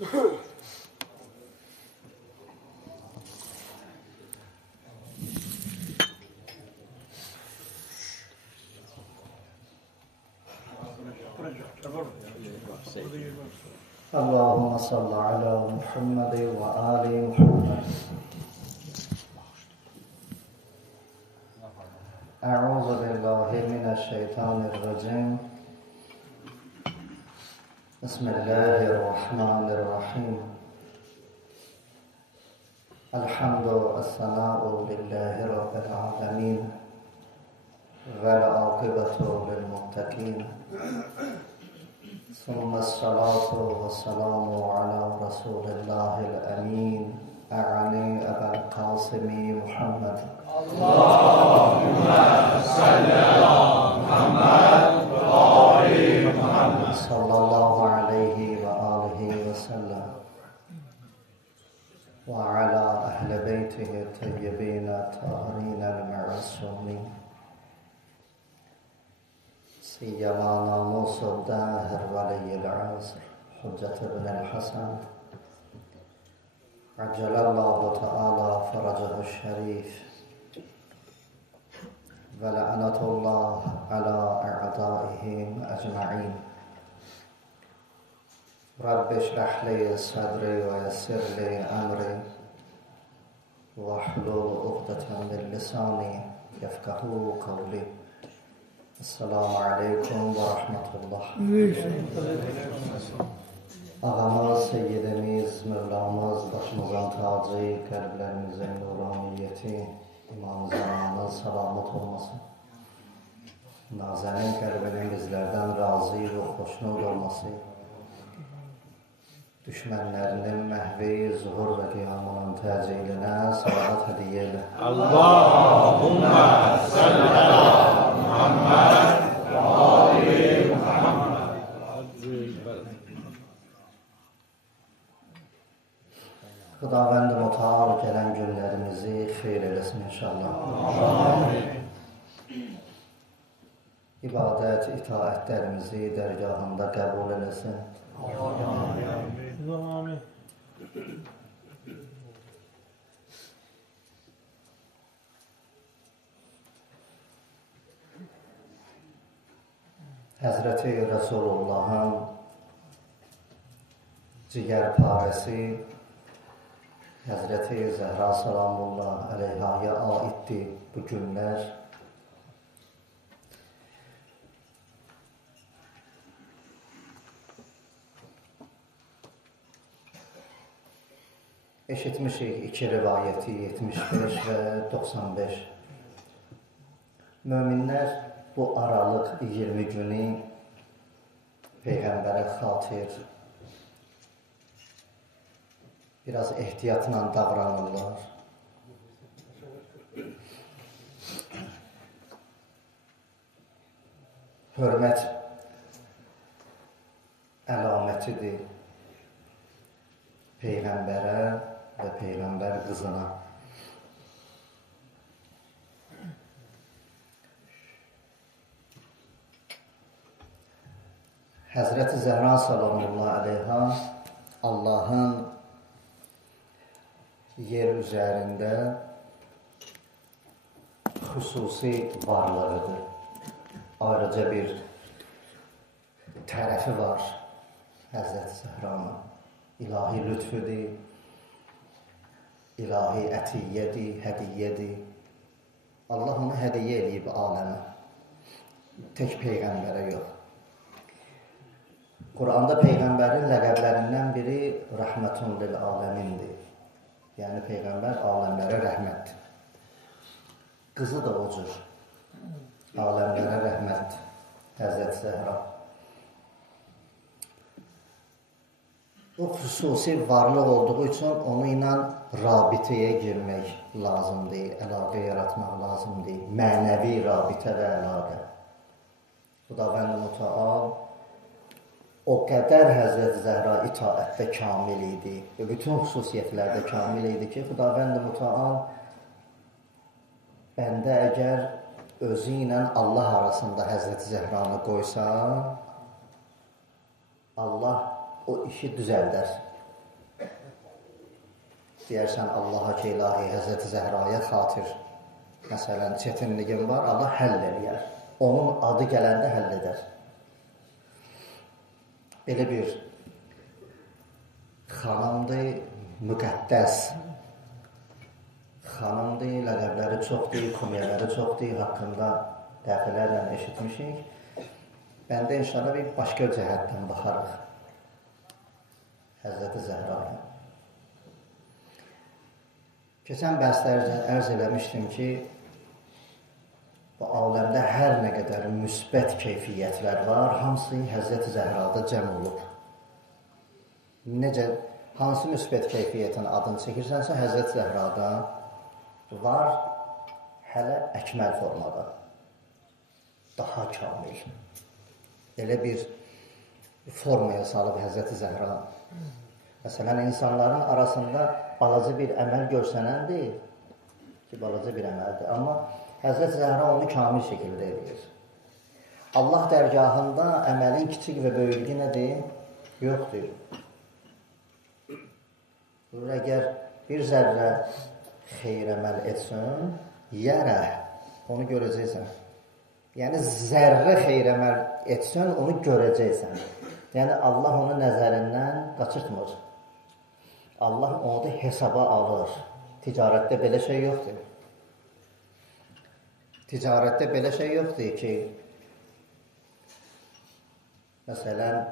اللهم صل على محمد وآل محمد. أعوذ بالله من الشيطان الرجيم. بسم الله الرحمن الرحيم. الحمد والثناء لله رب العالمين والعاقبة للمتقين، ثم الصلاة والسلام على رسول الله الأمين أعني أبا القاسم محمد. اللهم صل على محمد وآل محمد صلى الله عليه وآله وسلم وعلى أهل بيته الطيبين الطاهرين المعصومين، سيما ناموس الداهر ولي العصر حجة بن الحسن عجل الله تعالى فرجه الشريف، ولعنة الله على أعدائهم أجمعين. رب اشرح لي صدري ويسر لي أمري واحلل عقدة من لساني يفقهوا قولي. Esselamu Aleyküm ve Rahmetullah. Ağamız, Seyyidimiz, Mevlamız, başımızın tacı, kalplerimizin nuraniyeti, İmam-ı Zaman'ın salamet olması, Nazenin kalbinin bizlerden razı ve hoşnut olması, düşmanlarının mehvi, zuhur ve kıyamının teciline salavat hediye eyle. Allahümme salli ala Muhammed ve Ali Muhammed. Xudavənd Muteal gələn günlərimizi xeyir eləsin inşallah. Amin. İbadət, itaətlərimizi dərgahında qəbul eləsin. Amin. Həzrəti Resulullah'ın cigərparəsi Həzrəti Zəhra Salamullah əleyhaya aiddir bu günlər. Eşitmişik iki rivayəti 75 və 95. Möminlər bu aralıq 20 günü Peyğəmbərə xatir biraz ehtiyatla davranırlar. Hörmət əlamətidir Peyğəmbərə və Peyğəmbər qızına. Həzrəti Zəhra Salamullah əleyha Allahın yer üzərində xüsusi varlığıdır. Ayrıca bir tərəfi var Həzrəti Zəhranın. İlahi lütfüdür, ilahi ətiyyədir, hədiyyədir. Allah onu hədiyyə edib aləmə. Tək Peyğəmbərə yox. Quranda Peyğəmbərin ləqəblərindən biri rəhmətun lil aləmindir. Yəni Peyğəmbər aləmlərə rəhmətdir. Qızı da o cür. Aləmlərə rəhmət. Həzrət Zəhra. O xüsusi varlıq olduğu üçün onu ilə rabitəyə girmək lazımdır, əlaqə yaratmaq lazımdır. Mənəvi rabitə və əlaqə. Xudavənd Mütəal o qədər Həzrət Zəhra itaətdə kamil idi və bütün xüsusiyyətlərdə kamil idi ki, Xudavənd Mütəal bəndə əgər özü ilə Allah arasında Həzrət Zəhranı qoysa, Allah o işi düzəldər. İstəyərsən Allaha ki, ilahi Həzrəti Zəhraya xatir, məsələn, çətinliyin var, Allah həll eləyər. Onun adı gələndə həll edər. Belə bir xanımdır, müqəddəs xanımdır, ləqəbləri çoxdur, kunyələri çoxdur, haqqında dəfələrlə eşitmişik. Bəndə inşallah bir başqa cəhətdən baxarıq Həzrəti Zəhraya. Keçən bəslərdə ərz eləmişdim ki, bu aləmdə hər nə qədər müsbət keyfiyyətlər var, hamısı Həzrəti Zəhrada cəm olub. Necə, hansı müsbət keyfiyyətin adını çəkirsənsə, Həzrəti Zəhrada var, hələ əkməl formada. Daha kamil. Elə bir formaya salıb Həzrəti Zəhra. Məsələn, insanların arasında balaca bir əməl görsənəndir ki, balaca bir əməldir. Amma Həzrəti Zəhra onu kamil şəkildə edir. Allah dərgahında əməlin kiçik və böyüklüyü nədir? Yoxdur. Əgər bir zərrə xeyr əməl etsin, yərə, onu görəcəksən. Yəni, zərrə xeyr əməl etsin, onu görəcəksən. Yəni, Allah onu nəzərindən qaçırtmır. Allah onu da hesaba alır. Ticarətdə belə şey yoxdur. Ticarətdə belə şey yoxdur ki, məsələn,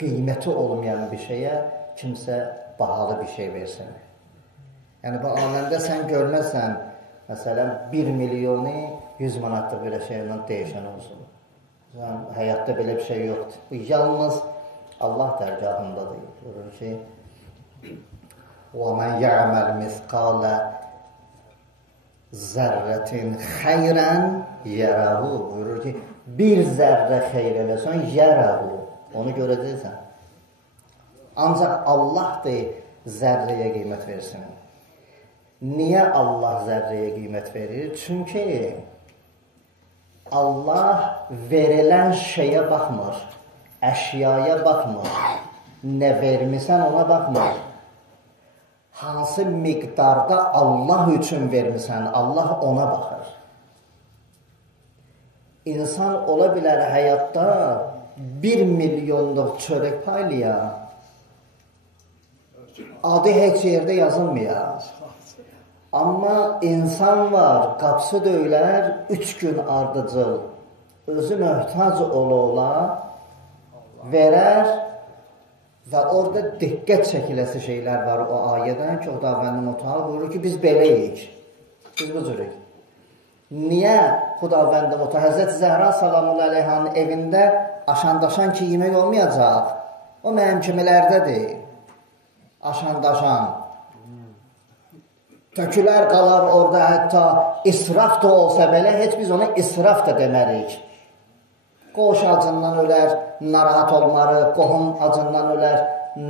qiyməti olmayan bir şeyə kimsə bahalı bir şey versin. Yəni, bu aləmdə sən görməzsən, məsələn, 1 milyonu 100 manatlıq belə şeylə dəyişən olsun. Həyatda belə bir şey yoxdur. Bu yalnız Allah dərgahındadır. Buyurur ki, وَمَنْ يَعْمَلْ مِثْقَالَ زَرَّةٍ خَيْرًا يَرَهُ. Buyurur ki, bir zərrə xeyr eləsən, yərəhu. Onu görəcəksən. Ancaq Allah da zərrəyə qiymət versin. Niyə Allah zərrəyə qiymət verir? Çünki Allah verilən şeyə baxmır, əşyaya baxmır, nə vermirsən ona baxmır. Hansı miqdarda Allah üçün vermirsən, Allah ona baxır. İnsan ola bilər həyatda 1 milyonluq çörək paylıya, adı heç yerdə yazılmıyor. Amma insan var, qapısı döyülər, 3 gün ardıcıl, özü möhtac ola, verər və orada diqqət çəkiləsi şeylər var o ayədən ki, o Xudavəndin otağı buyurur ki, biz beləyik, biz bu cürük. Niyə Xudavəndin otağı? Həzrəti Zəhra salamullah əleyhanın evində aşan-daşan ki, yemək olmayacaq, o mənim kimilərdədir, aşan-daşan. Tökülər qalar orada, hətta israf da olsa belə, heç biz ona israf da demərik. Qoş acından ölər, narahat olmarıq, qohum acından ölər,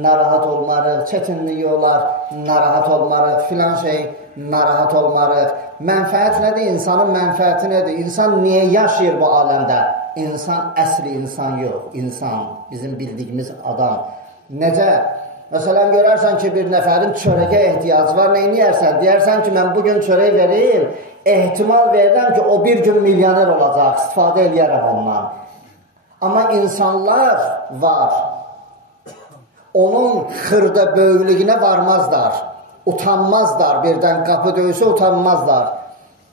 narahat olmarıq, çətinliyi olar, narahat olmarıq, filan şey, narahat olmarıq. Mənfəət nədir? İnsanın mənfəəti nədir? İnsan niyə yaşayır bu aləmdə? İnsan əsli insan yox, insan, bizim bildiyimiz adam. Necə? Məsələn, görərsən ki, bir nəfərin çörəyə ehtiyacı var, nə inəyərsən? Deyərsən ki, mən bugün çörək verir, ehtimal verirəm ki, o bir gün milyoner olacaq, istifadə eləyərəm ondan. Amma insanlar var, onun xırda böyüklüyünə varmazlar, utanmazlar, birdən qapı döysə utanmazlar.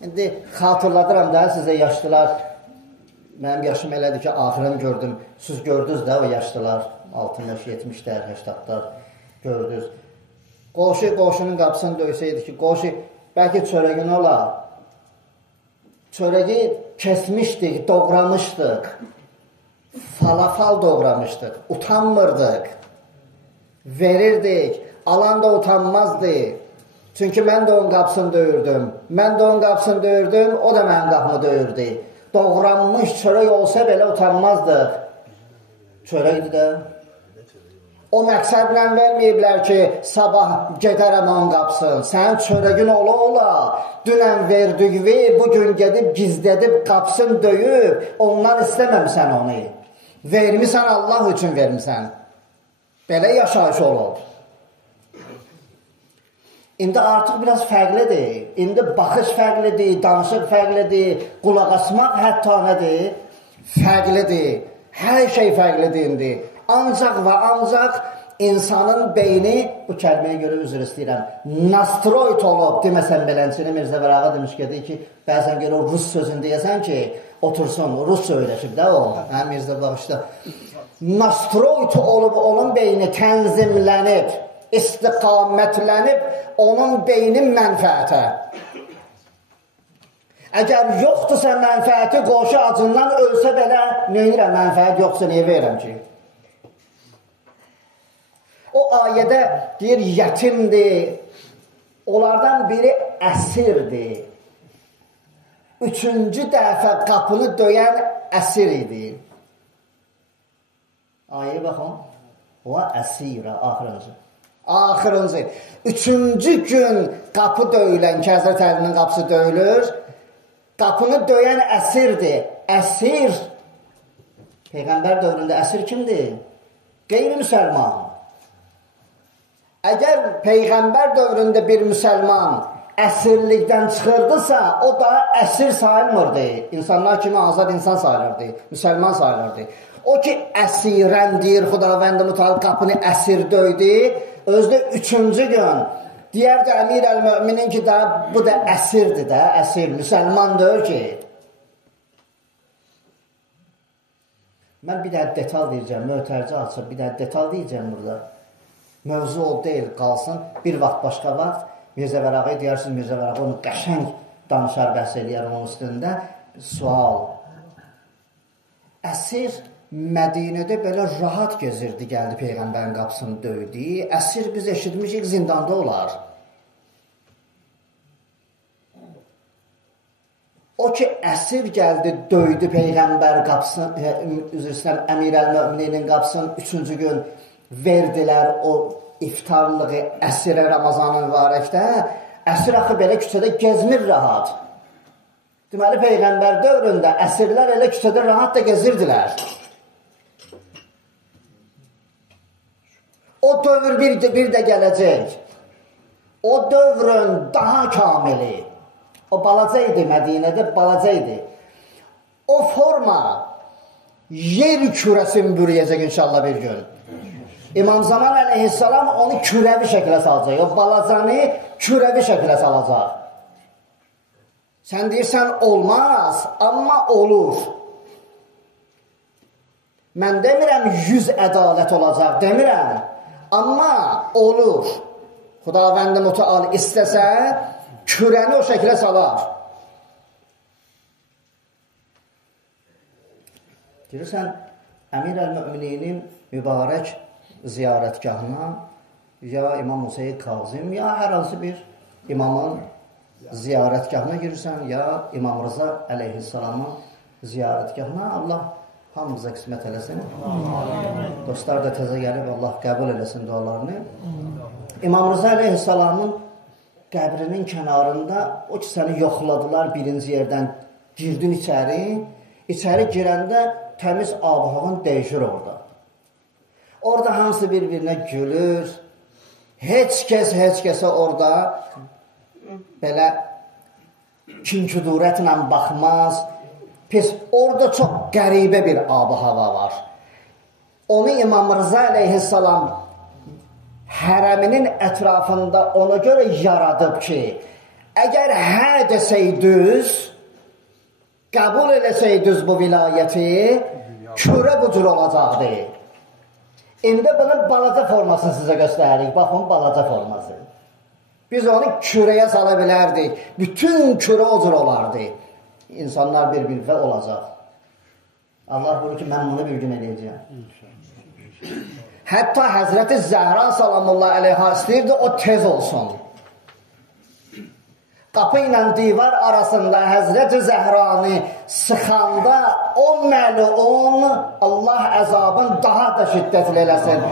İndi xatırladıram da sizə yaşlılar, mənim yaşım elədir ki, axırını gördüm, siz gördünüz də o yaşlılar, 60, 70-lər, 80-lər gördünüz. Qoşunun qapısını döysəydi ki, qoşu, bəlkə çörəgin ola, çörəgi kəsmişdik, doğramışdıq, falafal doğramışdıq, utanmırdıq, verirdik, alan da utanmazdı. Çünki mən də onun qapısını döyürdüm, o da mənim qapımı döyürdü. Doğranmış çörək olsa belə utanmazdıq. Çörəkdir də. O məqsədlə verməyiblər ki, sabah gedərəm onun qapısın. Sənin çörəgin ola, dünən verdiyi, bugün gedib gizlədib qapısını döyüb, ondan istəməmsən onu. Vermirsən, Allah üçün vermirsən. Belə yaşayış olub. İndi artıq biraz fərqlidir. İndi baxış fərqlidir, danışıq fərqlidir, qulaq asmaq hətta nədir? Fərqlidir. Hər şey fərqlidir indi. Ancaq və ancaq insanın beyni, bu kəlməyə görə üzr istəyirəm, nastroyt olub, deməsən belənçini Mirzə Vərağa demiş ki, bəzən görə rus sözünü deyəsən ki, otursun, rus söyləşib də o, Mirzə Bağışda. Nastroyt olub, onun beyni tənzimlənib, istiqamətlənib, onun beyni mənfəətə. Əgər yoxdursa mənfəəti qoşu acından ölsə belə, neyirəm, mənfəət yoxsa niyə verirəm ki? O ayədə deyir, yetimdir, onlardan biri əsirdir. Üçüncü dəfə qapını döyən əsir idi. Ayəyə baxın, o əsirə, axırıncı. Üçüncü gün qapı döyülən ki, Həzrət Əlinin qapısı döyülür, qapını döyən əsirdir. Əsir, Peyğəmbər dövründə əsir kimdir? Qeyri-müsəlman. Əgər Peyğəmbər dövründə bir müsəlman əsirlikdən çıxırdısa, o da əsir sayılmırdı. İnsanlar kimi azad insan sayılırdı, müsəlman sayılırdı. O ki, əsirən deyir, Xudavənd-i Mütəal qapını əsir döydü, özdə üçüncü gün, deyər də Əmir əl-Möminin ki, bu da əsirdir də, əsir, müsəlman deyir ki. Mən bir dənə detal deyəcəm, möhtərcə açıb, bir dənə detal deyəcəm burada. Mövzu o deyil, qalsın, bir vaxt, başqa vaxt, Mirzə Vərağı'yı deyirsiniz, Mirzə Vərağı onu qəşəng danışar, bəhs eləyər onun üstündə. Sual. Əsir Mədinədə belə rahat gezirdi, gəldi Peyğəmbərin qapısını döydü. Əsir biz eşitmişik, zindanda olar. O ki, əsir gəldi, döydü Peyğəmbər qapısını, üzr istəyirəm, Əmir əl-Möminin qapısını üçüncü gün verdilər o iftarlığı əsirə Ramazanın mübarəkdə. Əsir axı belə küçədə gezmir rahat. Deməli, Peyğəmbər dövründə əsirlər elə küçədə rahat da gezirdilər. O dövr bir də gələcək. O dövrün daha kamili. O balaca idi Mədinədə, balaca idi. O forma yer kürəsini bürüyəcək inşallah bir gün. İmam Zaman əleyhissalam onu kürəvi şəklə salacaq. O balacanı kürəvi şəklə salacaq. Sən deyirsən olmaz, amma olur. Mən demirəm 100 ədalət olacaq, demirəm. Amma olur. Xudavənd-i Mütəal istəsə, kürəni o şəklə salar. Deyirsən, Əmir əl-Mömininin mübarək ziyarətgahına ya İmam Hüseyin Kazım, ya hər hansı bir imamın ziyarətgahına girirsən, ya İmam Rıza əleyhissalamın ziyarətgahına. Allah hamımıza qismət eləsin. Dostlar da təzə gəlib, Allah qəbul eləsin dualarını. İmam Rıza əleyhissalamın qəbrinin kənarında o ki, səni yoxladılar birinci yerdən, girdin içəri. İçəri girəndə təmiz ab-havan dəyişir orada. Orada hamısı bir-birinə gülür. Heç kəsə orada belə kinküdurətlə baxmaz. Pis, orada çox qəribə bir ab-hava var. Onu İmam Rıza əleyhissalam hərəminin ətrafında ona görə yaradıb ki, əgər hə desəydüz, qəbul eləsəydüz bu vilayəti, kürə bu cür olacaqdı. İndi bunun balaca formasını sizə göstəririk. Baxın, balaca forması. Biz onu kürəyə sala bilərdik. Bütün kürə o cür olardı. İnsanlar bir-birlə olacaq. Allah buyurur ki, mən bunu bir gün eləyəcəm. Hətta Həzrəti Zəhra salamullah əleyha istəyirdi, o tez olsun. Qapı ilə divar arasında Həzrəti Zəhranı sıxanda o məlun Allah əzabın daha da şiddətli eləsin.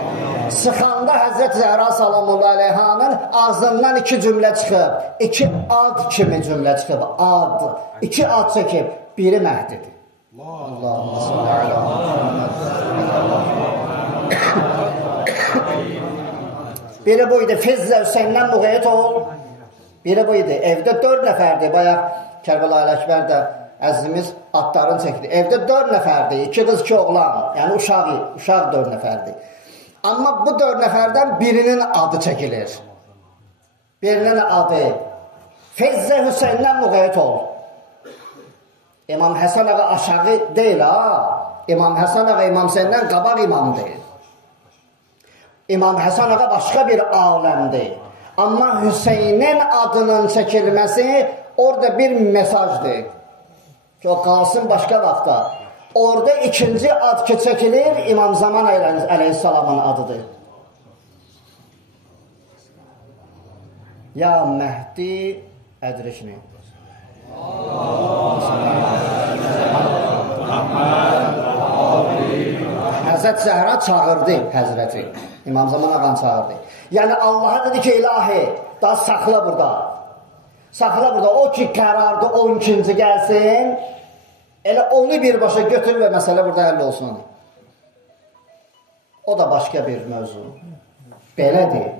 Sıxanda Həzrəti Zəhra salamullah əleyhanın ağzından iki cümlə çıxıb, iki ad kimi cümlə çıxıb, ad, iki ad çəkib, biri Məhdidir. Allahümme salli ala Muhammed. Biri bu idi, Fizzə Hüseyndən müğayət ol. Biri bu idi, evdə 4 nəfərdir. Bayaq Kərbəlayı Əkbər də əzizimiz adlarını çəkdi. Evdə 4 nəfərdir, 2 qız, 2 oğlan. Yəni uşaq 4 nəfərdir. Amma bu 4 nəfərdən birinin adı çəkilir. Birinin adı Fizzə Hüseyndən müğayət ol. İmam Həsən ağa aşağı deyil ha. İmam Həsən ağa İmam Hüseyndən qabaq imamdır. İmam Həsən ağa başqa bir aləmdir. Amma Hüseynin adının çəkilməsi orada bir mesajdır. Ki o qalsın başqa vaxtda. Orada ikinci ad ki çəkilir İmam Zaman əleyhissalamın adıdır. Ya Məhdi ədrikni. Həzrət Zəhra çağırdı Həzrəti. İmam Zaman ağanı çağırdı. Yəni Allaha dedi ki, ilahi, daha saxla burada. Saxla burada. O ki qərarda 12-ci gəlsin, elə onu birbaşa götür və məsələ burada həll olsun. O da başqa bir mövzu. Belədir.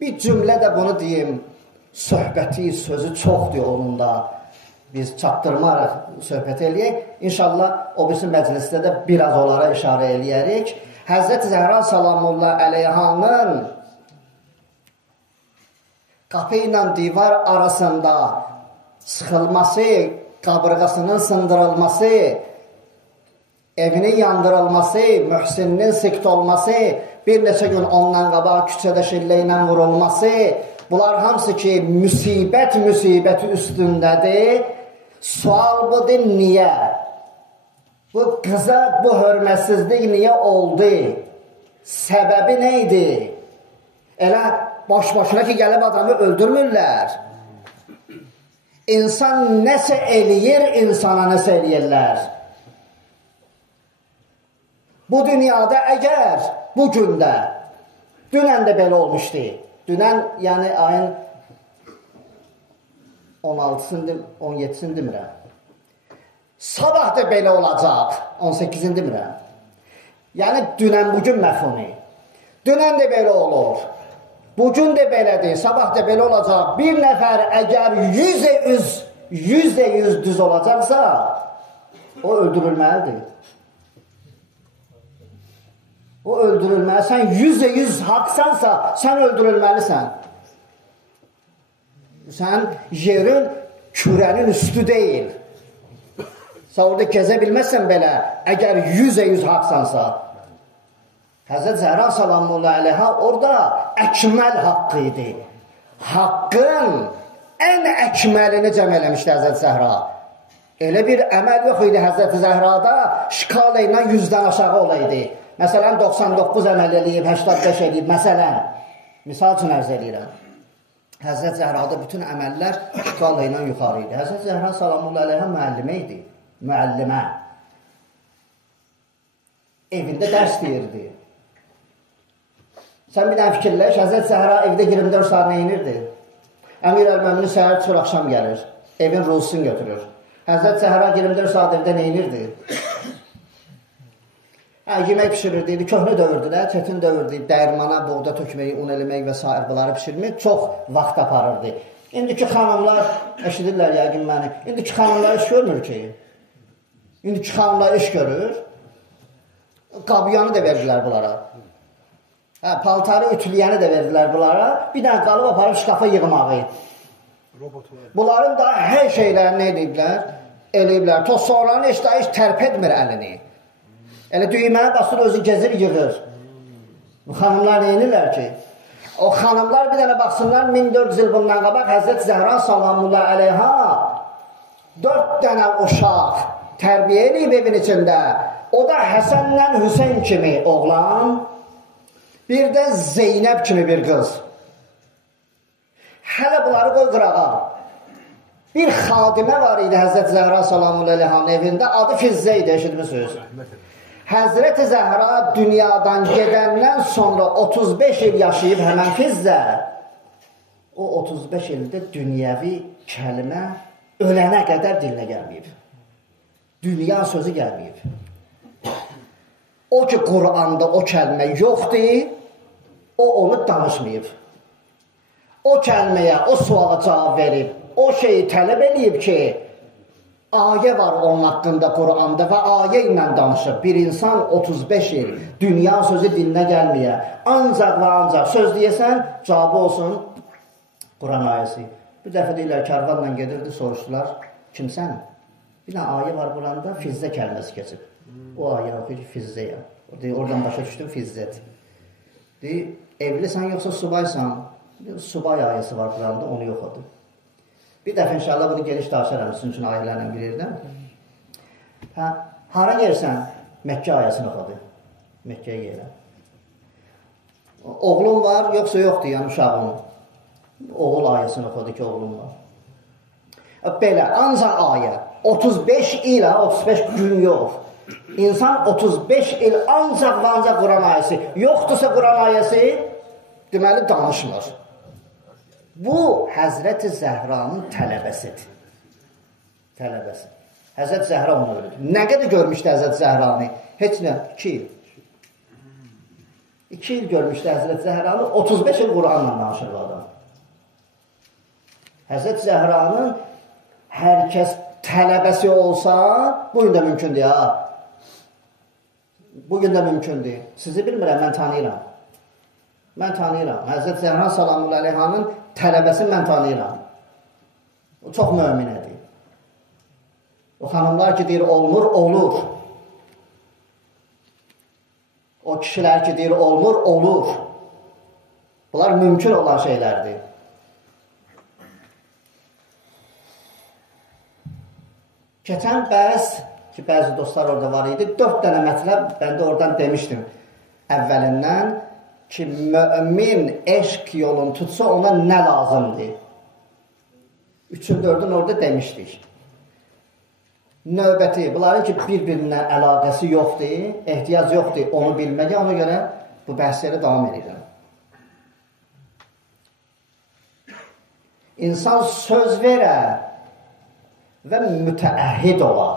Bir cümlə də bunu deyim, söhbəti, sözü çoxdur onun da. Biz çatdırmaraq söhbət eləyək. İnşallah o birisi məclisdə də biraz onlara işarə eləyərik. Həzrət Zəhra salamullah əleyhanın qapı ilə divar arasında sıxılması, qabırğasının sındırılması, evinin yandırılması, mühsininin sikt olması, bir neçə gün ondan qabaq küçədə şillə ilə vurulması, bunlar hamısı ki, müsibət üstündədir. Sual budur, niyə? Bu qıza bu hörmətsizlik niyə oldu? Səbəbi nə idi? Elə boş-boşuna ki, gəlib adamı öldürmürlər. İnsan nəsə eləyir, insana nəsə eləyirlər. Bu dünyada əgər bu gündə, dünən də belə olmuşdu. Dünən, yəni ayın 16-sını, 17-sini demirəm. Sabah da belə olacaq, 18-ini demirəm. Yəni, dünən bugün məfhumi. Dünən də belə olur. Bugün də belədir, sabah da belə olacaq. Bir nəfər əgər 100% düz olacaqsa, o öldürülməlidir. O öldürülməli. Sən 100% haqsansa, sən öldürülməlisən. Sən yerin, kürənin üstü deyil. Sən orada gəzə bilməzsən belə, əgər 100% haqsansa. Həzrət Zəhra salamullah əleyha orada əkməl haqqı idi. Haqqın ən əkməlini cəm eləmişdi Həzrət Zəhra. Elə bir əməl yox idi Həzrət Zəhrada, şkala ilə 100-dən aşağı olaydı. Məsələn, 99 əməl eləyib, 85 eləyib, məsələn. Misal üçün ərz eləyirəm. Həzrət Zəhrada bütün əməllər şkala ilə yuxarı idi. Həzrət Zəhra salamullah əleyha müəllimə idi. Müəllimə. Evində dərs deyirdi. Sən bir dənə fikirləş, Həzrət Zəhra evdə 24 saat neyinirdi? Əmir əl-Məmini səhər çıxır, axşam gəlir. Evin ruzusunu götürür. Həzrət Zəhra 24 saat evdə neyinirdi? Yemək pişirirdi, köhnə dövrdü, çətin dövrdü, dəyirmana, buğda tökməyi, un eləmək və s. bunları pişirmək çox vaxt aparırdı. İndiki xanımlar, eşidirlər yəqin məni, indiki xanımlar iş görmür ki. İndiki xanımlar iş görür, qabıyanı da verdilər bunlara. Paltarı ütüləyəni də verdilər bunlara, bir dənə qalıb aparıb şkafa yığmağı. Bunların da hər şeylərini eləyiblər. Toz sonranı heç tərp etmir əlini. Elə düyməni basır, özü gezir, yığır. Bu xanımlar neyinirlər ki? O xanımlar bir dənə baxsınlar, 1400 il bundan qabaq Həzrət Zəhra salamullah əleyha 4 dənə uşaq tərbiyə edib evin içində. O da Həsənlə Hüseyn kimi oğlan, bir də Zeynəb kimi bir qız. Hələ bunları qoy qırağa. Bir xadimə var idi Həzrət Zəhra salamullah əleyhanın evində, adı Fizzə idi, eşitmişsiniz. Həzrət Zəhra dünyadan gedəndən sonra 35 il yaşayıb həmən Fizzə. O 35 ildə dünyəvi kəlmə ölənə qədər dilinə gəlməyib. Dünya sözü gəlməyib. O ki, Quranda o kəlmə yoxdur, o onu danışmayıb. O kəlməyə, o suala cavab verib, o şeyi tələb edib ki, ayə var onun haqqında Quranda və ayə ilə danışır. Bir insan 35 il dünya sözü dilinə gəlməyə, ancaq və ancaq söz deyəsən, cavabı olsun Quran ayəsi. Bir dəfə deyirlər, karvanla gedirdi, soruşdular, kimsən? Bir dənə ayə var Quranda, fizzə kəlməsi keçib. O ayə oxuyur ki, fizzəyəm. Oradan başa düşdüm, fizzət. Deyir, evlisən yoxsa subaysan? Subay ayəsi var Quranda, onu yoxladım. Bir dəfə inşallah bunu geniş danışaram, sizin üçün ayələrlə bilirdim. Hara gelsən? Məkkə ayəsini oxladı. Məkkəyə geləm. Oğlum var, yoxsa yoxdur, yəni uşağım. Oğul ayəsini oxladı ki, oğlum var. Belə, ancaq ayə. 35 il, 35 gün yox. İnsan 35 il ancaq və ancaq Quran ayəsi. Yoxdursa Quran ayəsi, deməli danışmır. Bu, Həzrəti Zəhranın tələbəsidir. Tələbəsi. Həzrət Zəhra onu öyrüdür. Nə qədər görmüşdü Həzrət Zəhranı? Heç nə, 2 il. 2 il görmüşdü Həzrət Zəhranı, 35 il Quranla danışırdı adam. Həzrət Zəhranın hər kəs tələbəsi olsa, bugün də mümkündür ya. Bugün də mümkündür. Sizi bilmirəm, mən tanıyıram. Mən tanıyıram. Həzrət Zəhra salamullah aleyhanın tələbəsini mən tanıyıram. O çox möminədir. O xanımlar ki, deyir, olmur, olur. O kişilər ki, deyir, olmur, olur. Bunlar mümkün olan şeylərdir. Keçən ki, bəzi dostlar orada var idi, 4 dənə mətləb, mən də oradan demişdim əvvəlindən ki, mümin eşq yolunu tutsa ona nə lazımdır? 3-ün 4-ün orada demişdik. Növbəti, bunların ki, bir-birinə əlaqəsi yoxdur, ehtiyac yoxdur, onu bilməyə, ona görə bu bəhsləri davam edirəm. İnsan söz verə və mütəəhhid ola.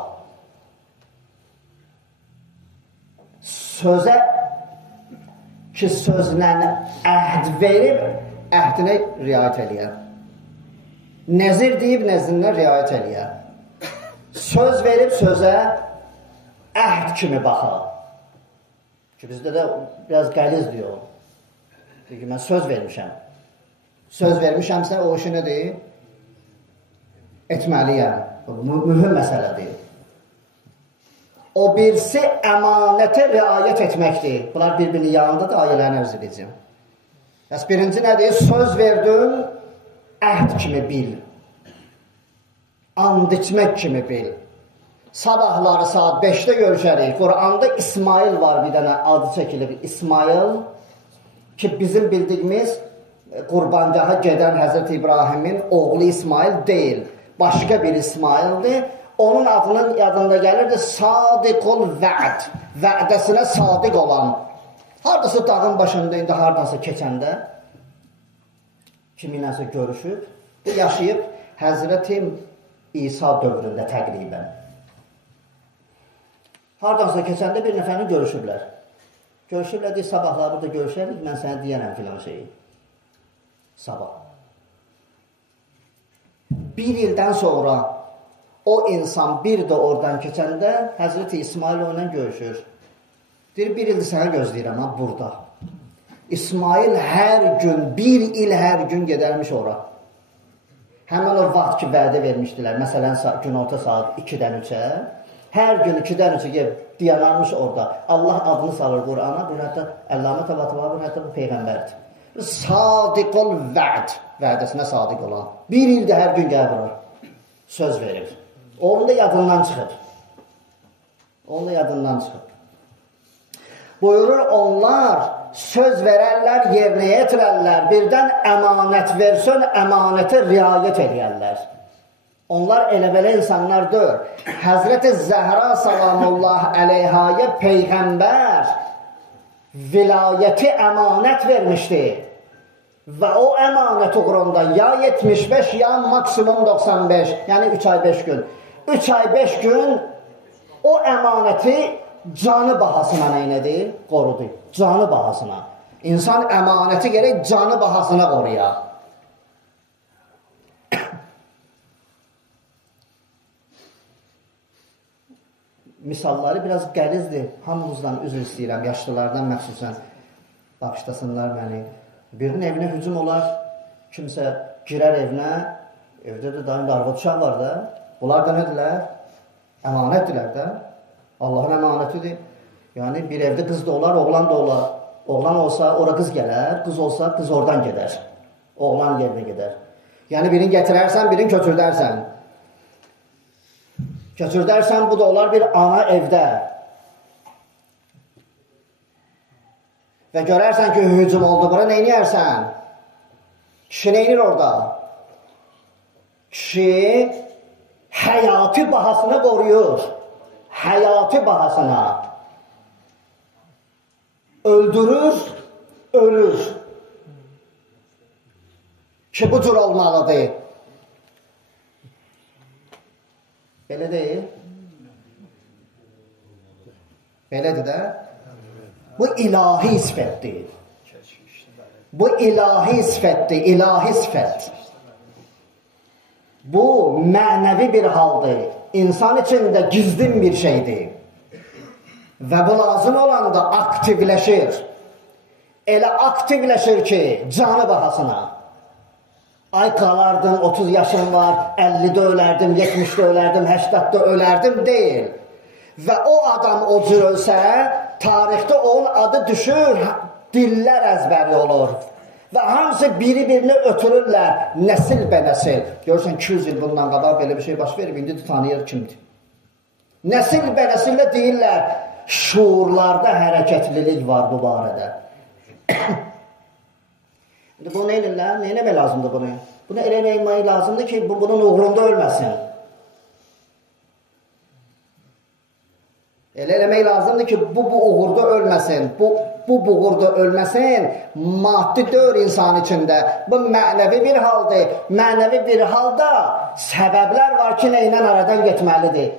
Sözə ki, sözlə əhd verib, əhdinə riayət eləyər. Nəzir deyib, nəzrinə riayət eləyər. Söz verib, sözə əhd kimi baxar. Ki, bizdə də biraz qəliz diyor. Deyir ki, mən söz vermişəm. Söz vermişəmsə, o işi nədir? Etməliyəm. Mühüm məsələdir. O birisi əmanətə riayət etməkdir. Bunlar bir-birinin yanında da ayələrini ərz edəcəm. Bəs birinci nədir? Söz verdim, əhd kimi bil. And içmək kimi bil. Sabahları saat 5-də görüşərik. Quranda İsmail var, bir dənə adı çəkilir. İsmail ki, bizim bildiyimiz qurbangaha gedən Həzrət İbrahimin oğlu İsmail deyil. Başqa bir İsmaildir. Onun adının yadında gəlirdi Sadiqul Vəd. Vədəsinə sadiq olan. Haradasa dağın başında, indi haradansa keçəndə kiminləsə görüşüb, yaşayıb Həzrəti İsa dövründə təqribən. Haradansa keçəndə bir nəfərini görüşüblər. Görüşüblər, deyir, sabahları da görüşərik, mən sənə deyərəm filan şeyi. Sabah. Bir ildən sonra o insan bir də oradan keçəndə Həzrəti İsmail onunla görüşür. Deyir, bir ildir sənə gözləyirəm ha, burada. İsmail hər gün, bir il hər gün gedərmiş ora. Həmin o vaxt ki, vədə vermişdilər. Məsələn, günorta saat 2-dən 3-ə. Hər gün 2-dən 3-ə dayanarmış orada. Allah adını salır Qur'ana. Bu hətta Əllamə Təbatəva, bu hətta bu Peyğəmbərdir. Sadiqul vəd. Vədəsinə sadiq olan. Bir ildə hər gün gəl bura. Söz verir. Onun da yadından çıxır. Onun da yadından çıxır. Buyurur, onlar söz verərlər, yerinə yetirərlər. Birdən əmanət versən, əmanətə riayət edərlər. Onlar elə-belə insanlar deyil. Həzrəti Zəhra salamullah əleyhaya Peyğəmbər vilayəti əmanət vermişdi. Və o əmanət uğrunda ya 75, ya maksimum 95, yəni 3 ay 5 gün. 3 ay 5 gün o əmanəti canı bahasına neynədir? Qorudu. Canı bahasına. İnsan əmanəti gərək canı bahasına qoruya. Misalları biraz qəlizdir. Hamımızdan üzr istəyirəm, yaşlılardan məxsusən. Bağışlasınlar məni. Birinin evinə hücum olar, kimsə girər evinə, evdə də daim arvad uşaq var da. Bunlar da nədirlər? Əmanətdirlər də. Allahın əmanətidir. Yəni bir evdə qız da olar, oğlan da olar. Oğlan olsa ora qız gələr, qız olsa qız oradan gedər. Oğlan yerinə gedər. Yəni birini gətirərsən, birini köçürdərsən. Köçürdərsən, bu da olar bir ana evdə. Və görərsən ki, hücum oldu bura, neyniyərsən? Kişi neynir orada? Kişi həyatı bahasına qoruyur. Həyatı bahasına. Öldürür, ölür. Ki bu cür olmalıdır. Belə deyil. Belədir də. Bu ilahi sifətdir. Bu ilahi sifətdir, ilahi sifət. Bu mənəvi bir haldır. İnsan içində gizlin bir şeydir. Və bu lazım olanda aktivləşir. Elə aktivləşir ki, canı bahasına. Ay qalardım, 30 yaşım var, 50-də ölərdim, 70-də ölərdim, 80-də ölərdim, deyil. Və o adam o cür ölsə, tarixdə onun adı düşür, dillər əzbəri olur. Və hamısı biri-birini ötürürlər, nəsil bə nəsil. Görürsən, 200 il bundan qabaq belə bir şey baş verib, indi tanıyır kimdir. Nəsil bə nəsillə deyirlər, şuurlarda hərəkətlilik var bu barədə. Bu nə edirlər? Nə eləmək lazımdır bunu? Bunu elə eləmək lazımdır ki, bunun uğrunda ölməsin. Elə eləmək lazımdır ki, bu uğurda ölməsin. Bu uğurda ölməsin, maddi dövr insan içində. Bu mənəvi bir haldır. Mənəvi bir halda səbəblər var ki, nə ilə aradan getməlidir.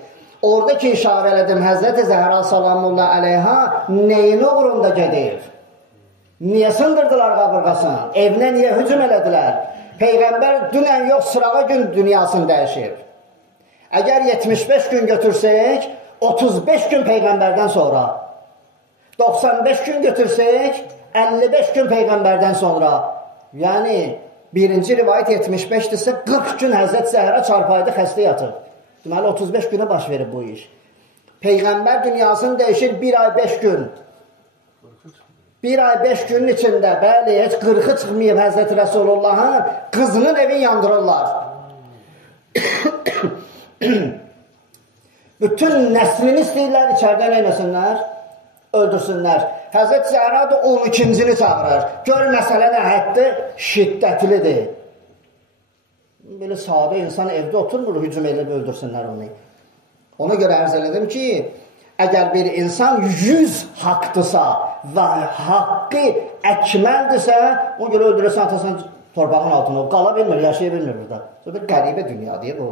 Orada ki, işarə elədim, Həzrəti Zəhra salamullah əleyha neyin uğrunda gedir? Niyə sındırdılar qabırğasını? Evinə niyə hücum elədilər? Peyğəmbər dünən yox, sırağa gün dünyasını dəyişir. Əgər 75 gün götürsək, 35 gün Peyğəmbərdən sonra, 95 gün götürsək, 55 gün Peyğəmbərdən sonra, yəni birinci rivayət 75-dirsə, 40 gün Həzrət Zəhra çarpayda xəstə yatır. Deməli, 35 günə baş verib bu iş. Peyğəmbər dünyasını dəyişir 1 ay 5 gün. 1 ay 5 günün içində, bəli, heç 40-ı çıxmayıb Həzrət Rəsulullahın qızının evini yandırırlar. Bütün nəslini istəyirlər, içərdən eləsinlər, öldürsünlər. Həzrət Zəhra da 12-cini çağırır. Gör, məsələ nə həddir? Şiddətlidir. Belə sadə insan evdə oturmur, hücum edib öldürsünlər onu. Ona görə ərz elədim ki, əgər bir insan 100 haqdırsa və haqqı əkməldirsə, ona görə öldürəsən, atasan torpağın altına, qala bilmir, yaşaya bilmir burada. Bir qəribə dünyadır bu.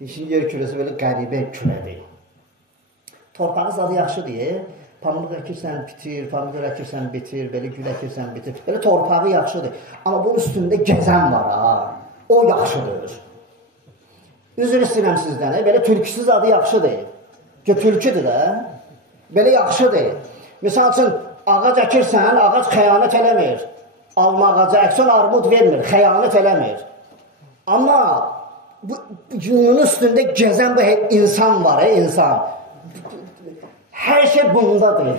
İşin yer kürəsi belə qəribə kürədir. Torpağı zadı yaxşıdır, pamuk əkirsən bitir, pamuk əkirsən bitir, belə gül əkirsən bitir. Belə torpağı yaxşıdır. Amma bunun üstündə gəzən var ha. O yaxşıdır. Üzr istəyirəm sizdən, belə türküsüz adı yaxşıdır. Ki, türküdür də, belə yaxşıdır. Misal üçün, ağac əkirsən, ağac xəyanət eləmir. Alma ağacı əksən, armud vermir, xəyanət eləmir. Amma bunun üstündə gəzən bu insan var, insan. Hər şey bundadır.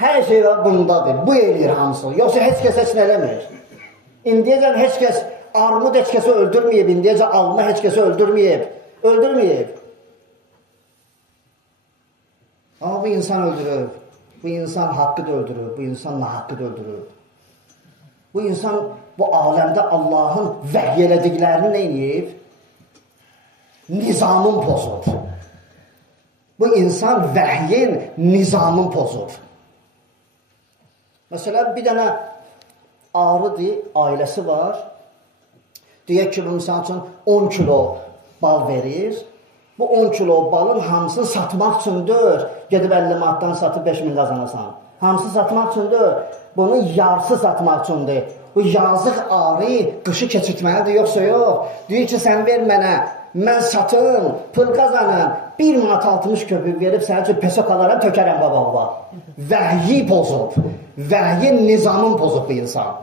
Hər şey bundadır. Bu eləyir hamısı. Yoxsa heç kəs heç nə eləmir. İndiyəcən heç kəs armud heç kəsi öldürməyib, indiyəcə alma heç kəsi öldürməyib. Amma bu insan öldürür. Bu insan haqqı da öldürür. Bu insan nahaqqı da öldürür. Bu insan bu aləmdə Allahın vəhy elədiklərini nə eləyib? Nizamın pozur. Bu insan vəhyin nizamın pozur. Məsələn, bir dənə arıdır, ailəsi var. Deyək ki, bu insan üçün 10 kilo bal verir. Bu 10 kilo balın hamısını satmaq üçündür. Gedib 50 manatdan satıb 5.000 qazanasan. Hamısı satmaq üçündür. Bunun yarısı satmaq üçündür. Bu yazıq arı qışı keçirtməlidir, yoxsa yox. Deyir ki, sən ver mənə, mən satın, pul qazanım, 1 manat 60 köpük verib sənə üçün pesokalara tökərəm bababa. Vəhyi pozub, vəhyi nizamın pozub bu insan.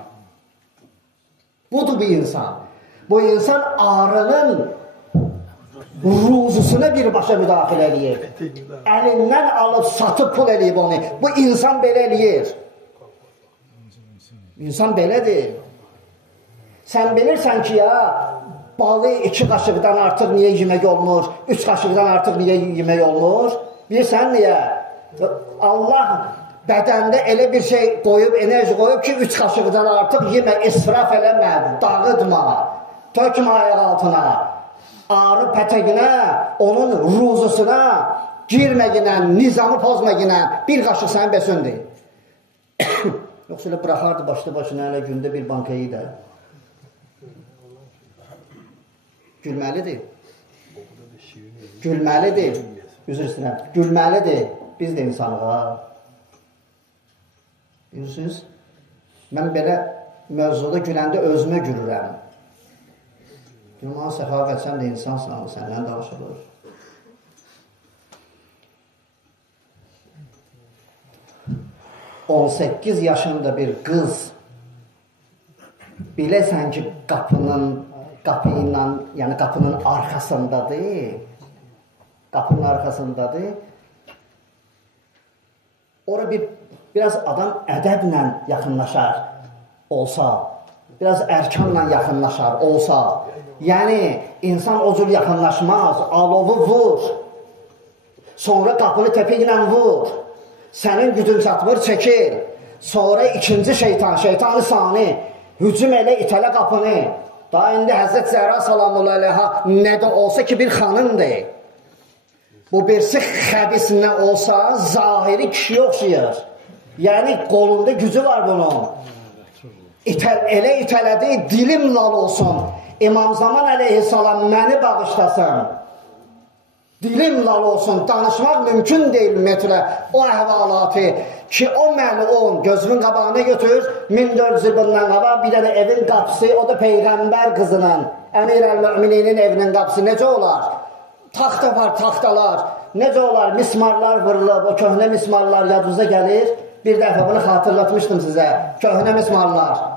Budur bu insan. Bu insan arının ruzusuna birbaşa müdaxilə eləyir. Əlindən alıb satıb pul eləyib onu. Bu insan belə eləyir. İnsan belədir. Sən bilirsən ki, ya, balı 2 qaşıqdan artıq niyə yemək olmur? 3 qaşıqdan artıq niyə yemək olmur? Bilirsən niyə? Allah bədəndə elə bir şey qoyub, enerji qoyub ki, 3 qaşıqdan artıq yemək, israf eləmə, dağıtma, tökmə ayaq altına. Arı pətəginə, onun ruzusuna girməginə, nizamı pozməginə bir qaşıq sənin besindir. Yoxsa elə bıraxardı başlı başına hələ gündə bir bankayı da. Gülməlidir. Gülməlidir. Üzr istəyirəm. Gülməlidir. Biz də insanıq ha. Bilirsiniz? Mən belə mövzuda güləndə özümə gülürəm. Gülmən səxavət, sən də insansan, səndən danışılır. ...18 yaşında bir qız biləsən ki, qapının arxasındadır. Qapının arxasındadır. Ora biraz adam ədəblə yaxınlaşar olsa, biraz ərkanla yaxınlaşar olsa, yəni insan o cür yaxınlaşmaz, alovu vur, sonra qapını təpiklə vur. Sənin gücün çatmır, çəkil. Sonra ikinci şeytanı sani, hücum elə itələ qapını. Daha indi Həzrət Zəhra salamullah əleyha nə də olsa ki bir xanımdır. Bu birisi xəbisindən olsa zahiri kişiyə oxşayır. Yəni qolunda gücü var bunun. Elə itələdi, dilim lal olsun. İmam Zaman əleyhissalam məni bağışlasın. Dilim lal olsun, danışmaq mümkün deyil ümumiyyətlə o əhvalatı ki, o məlun gözünün qabağına götür, 1400 il bundan qabaq bir də evin qapısı, o da Peyğəmbər qızının, Əmir əl-Mümininin evinin qapısı necə olar? Taxta var, taxtalar, necə olar? Mismarlar vurulub, o köhnə mismarlar yadınıza gəlir. Bir dəfə bunu xatırlatmışdım sizə, köhnə mismarlar.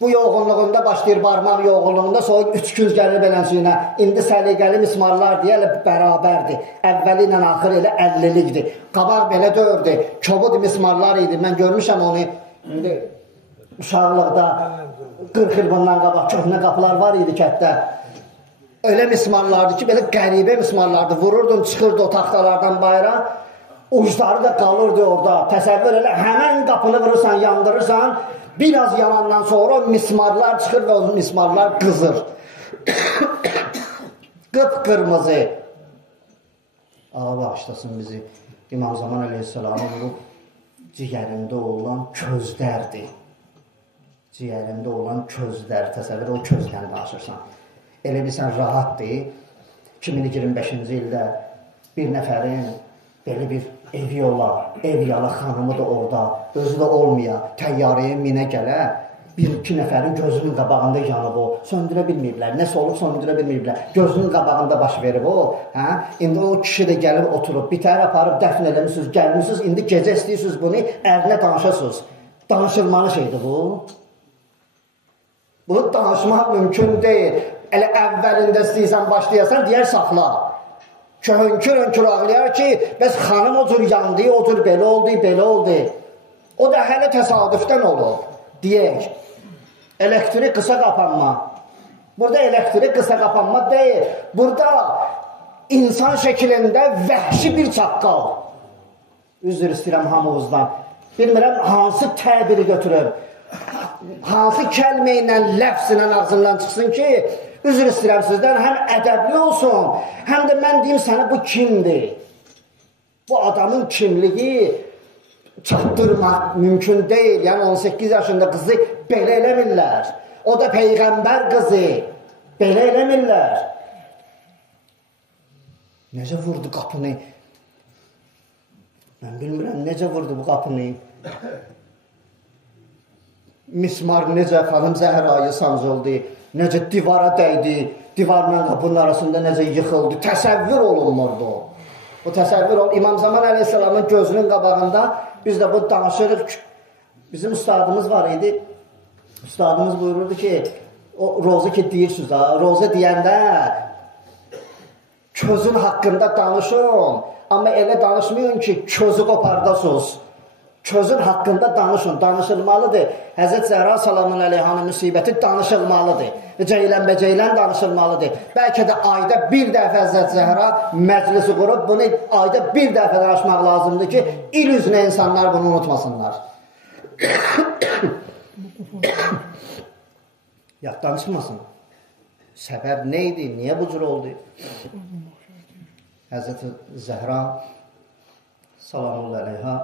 Bu yoğunluğunda başlayır barmaq yoğunluğunda, sonra 3 gün gəlir belənçiyinə. İndi səliqəli mismarlar deyə bərabərdir. Əvvəli ilə axırı elə 50-likdir. Qabaq belə dövrdü. Kobud mismarlar idi. Mən görmüşəm onu. İndi uşaqlıqda 40 il bundan qabaq köhnə qapılar var idi kətdə. Elə mismarlardı ki, belə qəribə mismarlardı. Vururdun, çıxırdı o taxtalardan bayra. Ucları da qalırdı orada. Təsəvvür elə, həmən qapını vurursan, yandırırsan. Biraz yalandan sonra mismarlar çıxır və o mismarlar qızır. Qıpqırmızı. Allah bağışlasın bizi. İmam Zaman əleyhissalamın bu ciyərində olan közlərdir. Ciyərində olan közlər. Təsəvvür o közdən danışırsan. Elə bilsən rahatdır. 2025-ci ildə bir nəfərin belə bir evi olar, ev yala xanımı da orada, özü də olmaya, təyyarəyə minə gələ, 1-2 nəfərin gözünün qabağında yanıb o, söndürə bilməyiblər, nəsə olub söndürə bilməyiblər, gözünün qabağında baş verib o, indi o kişi də gəlib oturub, bir təhər aparıb dəfn eləmişsiniz, gəlmişsiniz, indi gecə istəyirsiniz bunu, ərinə danışasınız. Danışılmalı şeydir bu. Bunu danışmaq mümkün deyil. Elə əvvəlində istəyirsən, başlayasan, deyər saxla. Hönkür ağlayar ki, bəs xanım o cür yandı, o cür belə oldu. O da hələ təsadüfdən olub, deyək. Elektrik qısa qapanma. Burada elektrik qısa qapanma deyil. Burada insan şəklində vəhşi bir çaqqal. Üzr istəyirəm hamımızdan. Bilmirəm, hansı təbiri götürür. Hansı kəlmə ilə, ləfz ilə ağzından çıxsın ki, üzr istəyirəm sizdən, həm ədəbli olsun, həm də mən deyim sənə bu kimdir? Bu adamın kimliyi çatdırmaq mümkün deyil. Yəni 18 yaşında qızı belə eləmirlər. O da Peyğəmbər qızı. Belə eləmirlər. Necə vurdu qapını? Mən bilmirəm, necə vurdu bu qapını? Mismar necə xanım Zəhrayı sancıldı, necə divara dəydi, divarla qapının arasında necə yıxıldı, təsəvvür olunmurdu. O təsəvvür olunur. İmam Zaman əleyhissalamın gözünün qabağında biz də bu danışırıq. Bizim ustadımız var idi. Ustadımız buyururdu ki, o rozu ki deyirsiniz ha, rozu deyəndə közün haqqında danışın, amma elə danışmayın ki, közü qopardasınız. Közün haqqında danışın, danışılmalıdır. Həzrət Zəhra salamın əleyhanın müsibəti danışılmalıdır. Ceylən danışılmalıdır. Bəlkə də ayda bir dəfə Həzrət Zəhra məclisi qurub, bunu ayda bir dəfə danışmaq lazımdır ki, il üzünə insanlar bunu unutmasınlar. Yaddan çıxmasın. Səbəb nə idi? Niyə bu cür oldu? Həzrət Zəhra salamullah əleyha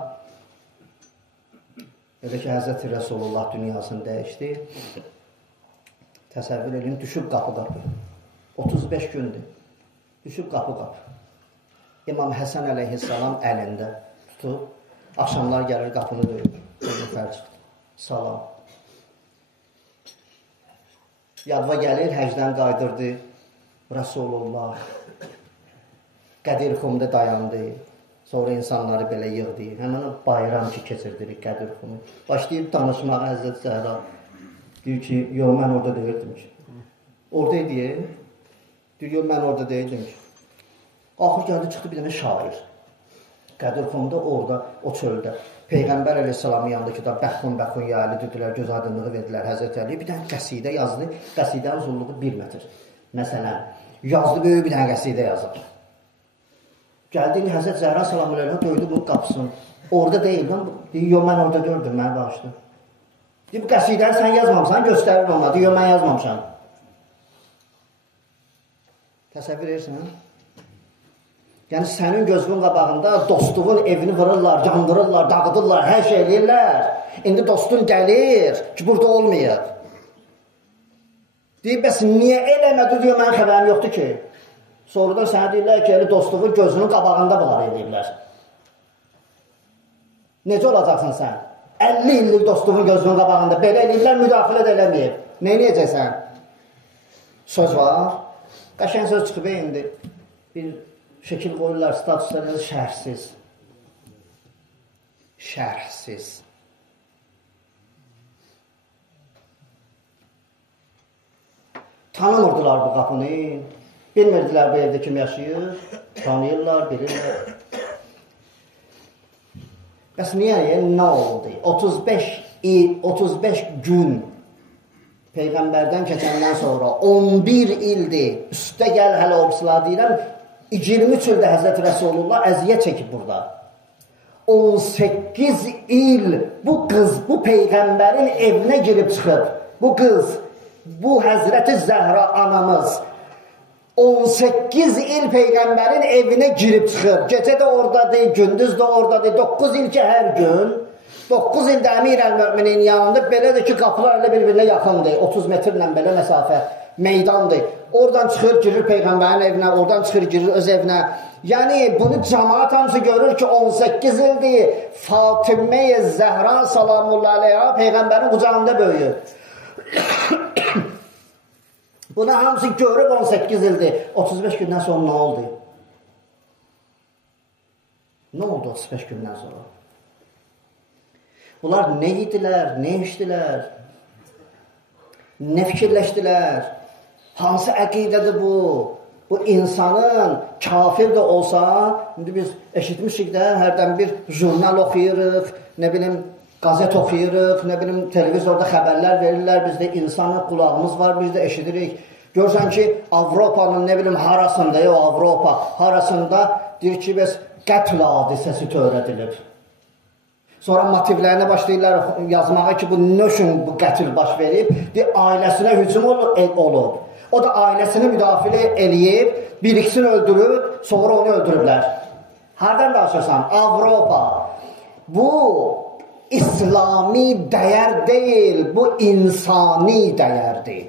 elə ki, Həzrət Rəsulullah dünyasını dəyişdi. Təsəvvür edin, düşüb qapı-qapı. 35 gündür. Düşüb qapı-qapı. İmam Həsən əleyhissalam əlində tutub, axşamlar gəlir qapını döyür. Gözü çıxdı. Salam. Yadva gəlir, həcdən qaydırdı. Rəsulullah Qədirxumda dayandı. Sonra insanları belə yığdı. Həmən o bayram ki, keçirdirik Qədirxumu. Başlayıb danışmağa Həzrət Zəhra. Deyir ki, yox, mən orada deyirdim ki. Orada deyir. Deyir, yox, mən orada deyirdim ki. Axır gəldi, çıxdı bir dənə şair. Qədirxumda orada, o çöldə. Peyğəmbər əleyhissalamın yanındakı da bəxun yaylı düdülər, göz aydınlığı verdilər Həzrət Əli. Bir dənə qəsidə yazdı. Qəsidənin uzunluğu 1 metr. Məsələn, yazdı, böyük bir dənə qəsidə yazır. Gəldi, Həzrət Zəhra salamı ilə döydü bu qapısını. Orada deyildim. Deyir, yox, mən orada gördüm, mənə bağışdı. Deyir, bu qəsidəni sən yazmamısan, göstərir ona. Deyir, yox, mən yazmamışam. Təsəvvür edirsən, hə? Yəni, sənin gözünün qabağında dostluğun evini vırırlar, yandırırlar, dağıdırlar, hər şey eləyirlər. İndi dostun gəlir ki, burada olmayıb. Deyir, bəs niyə eləmədi, diyor, mənim xəbərim yoxdur ki. Sonradan sənə deyirlər ki, elə dostluğun gözünün qabağında bunlar eləyirlər. Necə olacaqsın sən? 50 illik dostluğun gözünün qabağında belə eləyirlər, müdaxilə də eləməyib. Nə eləyəcəksən? Söz var. Qəşəng söz çıxıb indi. Bir şəkil qoyurlar, statuslarınız şərhsiz. Şərhsiz. Tanımırdılar bu qapını. Bilmirdilər bu evdə kim yaşayır. Tanıyırlar, bilirlər. Bəs niyə? Nə oldu? 35 gün Peyğəmbərdən keçəndən sonra 11 ildir. Üstə gəl hələ obsila deyirəm. 23 ildə Həzrət Rəsulullah əziyyət çəkib burada. 18 il bu qız, bu Peyğəmbərin evinə girib çıxıb. Bu qız, bu Həzrəti Zəhra anamız 18 il Peyğəmbərin evinə girib çıxıb. Gecə də oradadır, gündüz də oradadır. 9 il ki, hər gün. 9 ildə Əmir əl-Möminin yanında belədir ki, qapılar elə bir-birinə yaxındır. 30 metrlə belə məsafə, meydandır. Oradan çıxır, girir Peyğəmbərin evinə, oradan çıxır, girir öz evinə. Yəni, bunu cəmaat hamısı görür ki, 18 ildir Fatimə-i Zəhra salamullah aleyha Peyğəmbərin qucağında böyüyür. Bunu hamısı görüb 18 ildir. 35 gündən sonra nə oldu? Nə oldu 35 gündən sonra? Bunlar nə yedilər, nə içdilər? Nə fikirləşdilər? Hansı əqidədir bu? Bu insanın kafir də olsa, indi biz eşitmişik də, hərdən bir jurnal oxuyuruq, nə bilim, qazet oxuyuruq, nə bilim, televizorda xəbərlər verirlər, bizdə insanın qulağımız var, biz də eşidirik. Görsən ki, Avropanın, nə bilim, harasında, Avropa harasında deyir ki, biz qətl hadisəsi törədilib. Sonra motivlərinə başlayırlar yazmağa ki, bu nə üçün bu qətl baş verib, ailəsinə hücum olub. O da ailəsini müdafiə eləyib, bir ikisini öldürüb, sonra onu öldürüblər. Hardan danışırsan? Avropa. Bu İslami dəyər deyil, bu insani dəyərdir.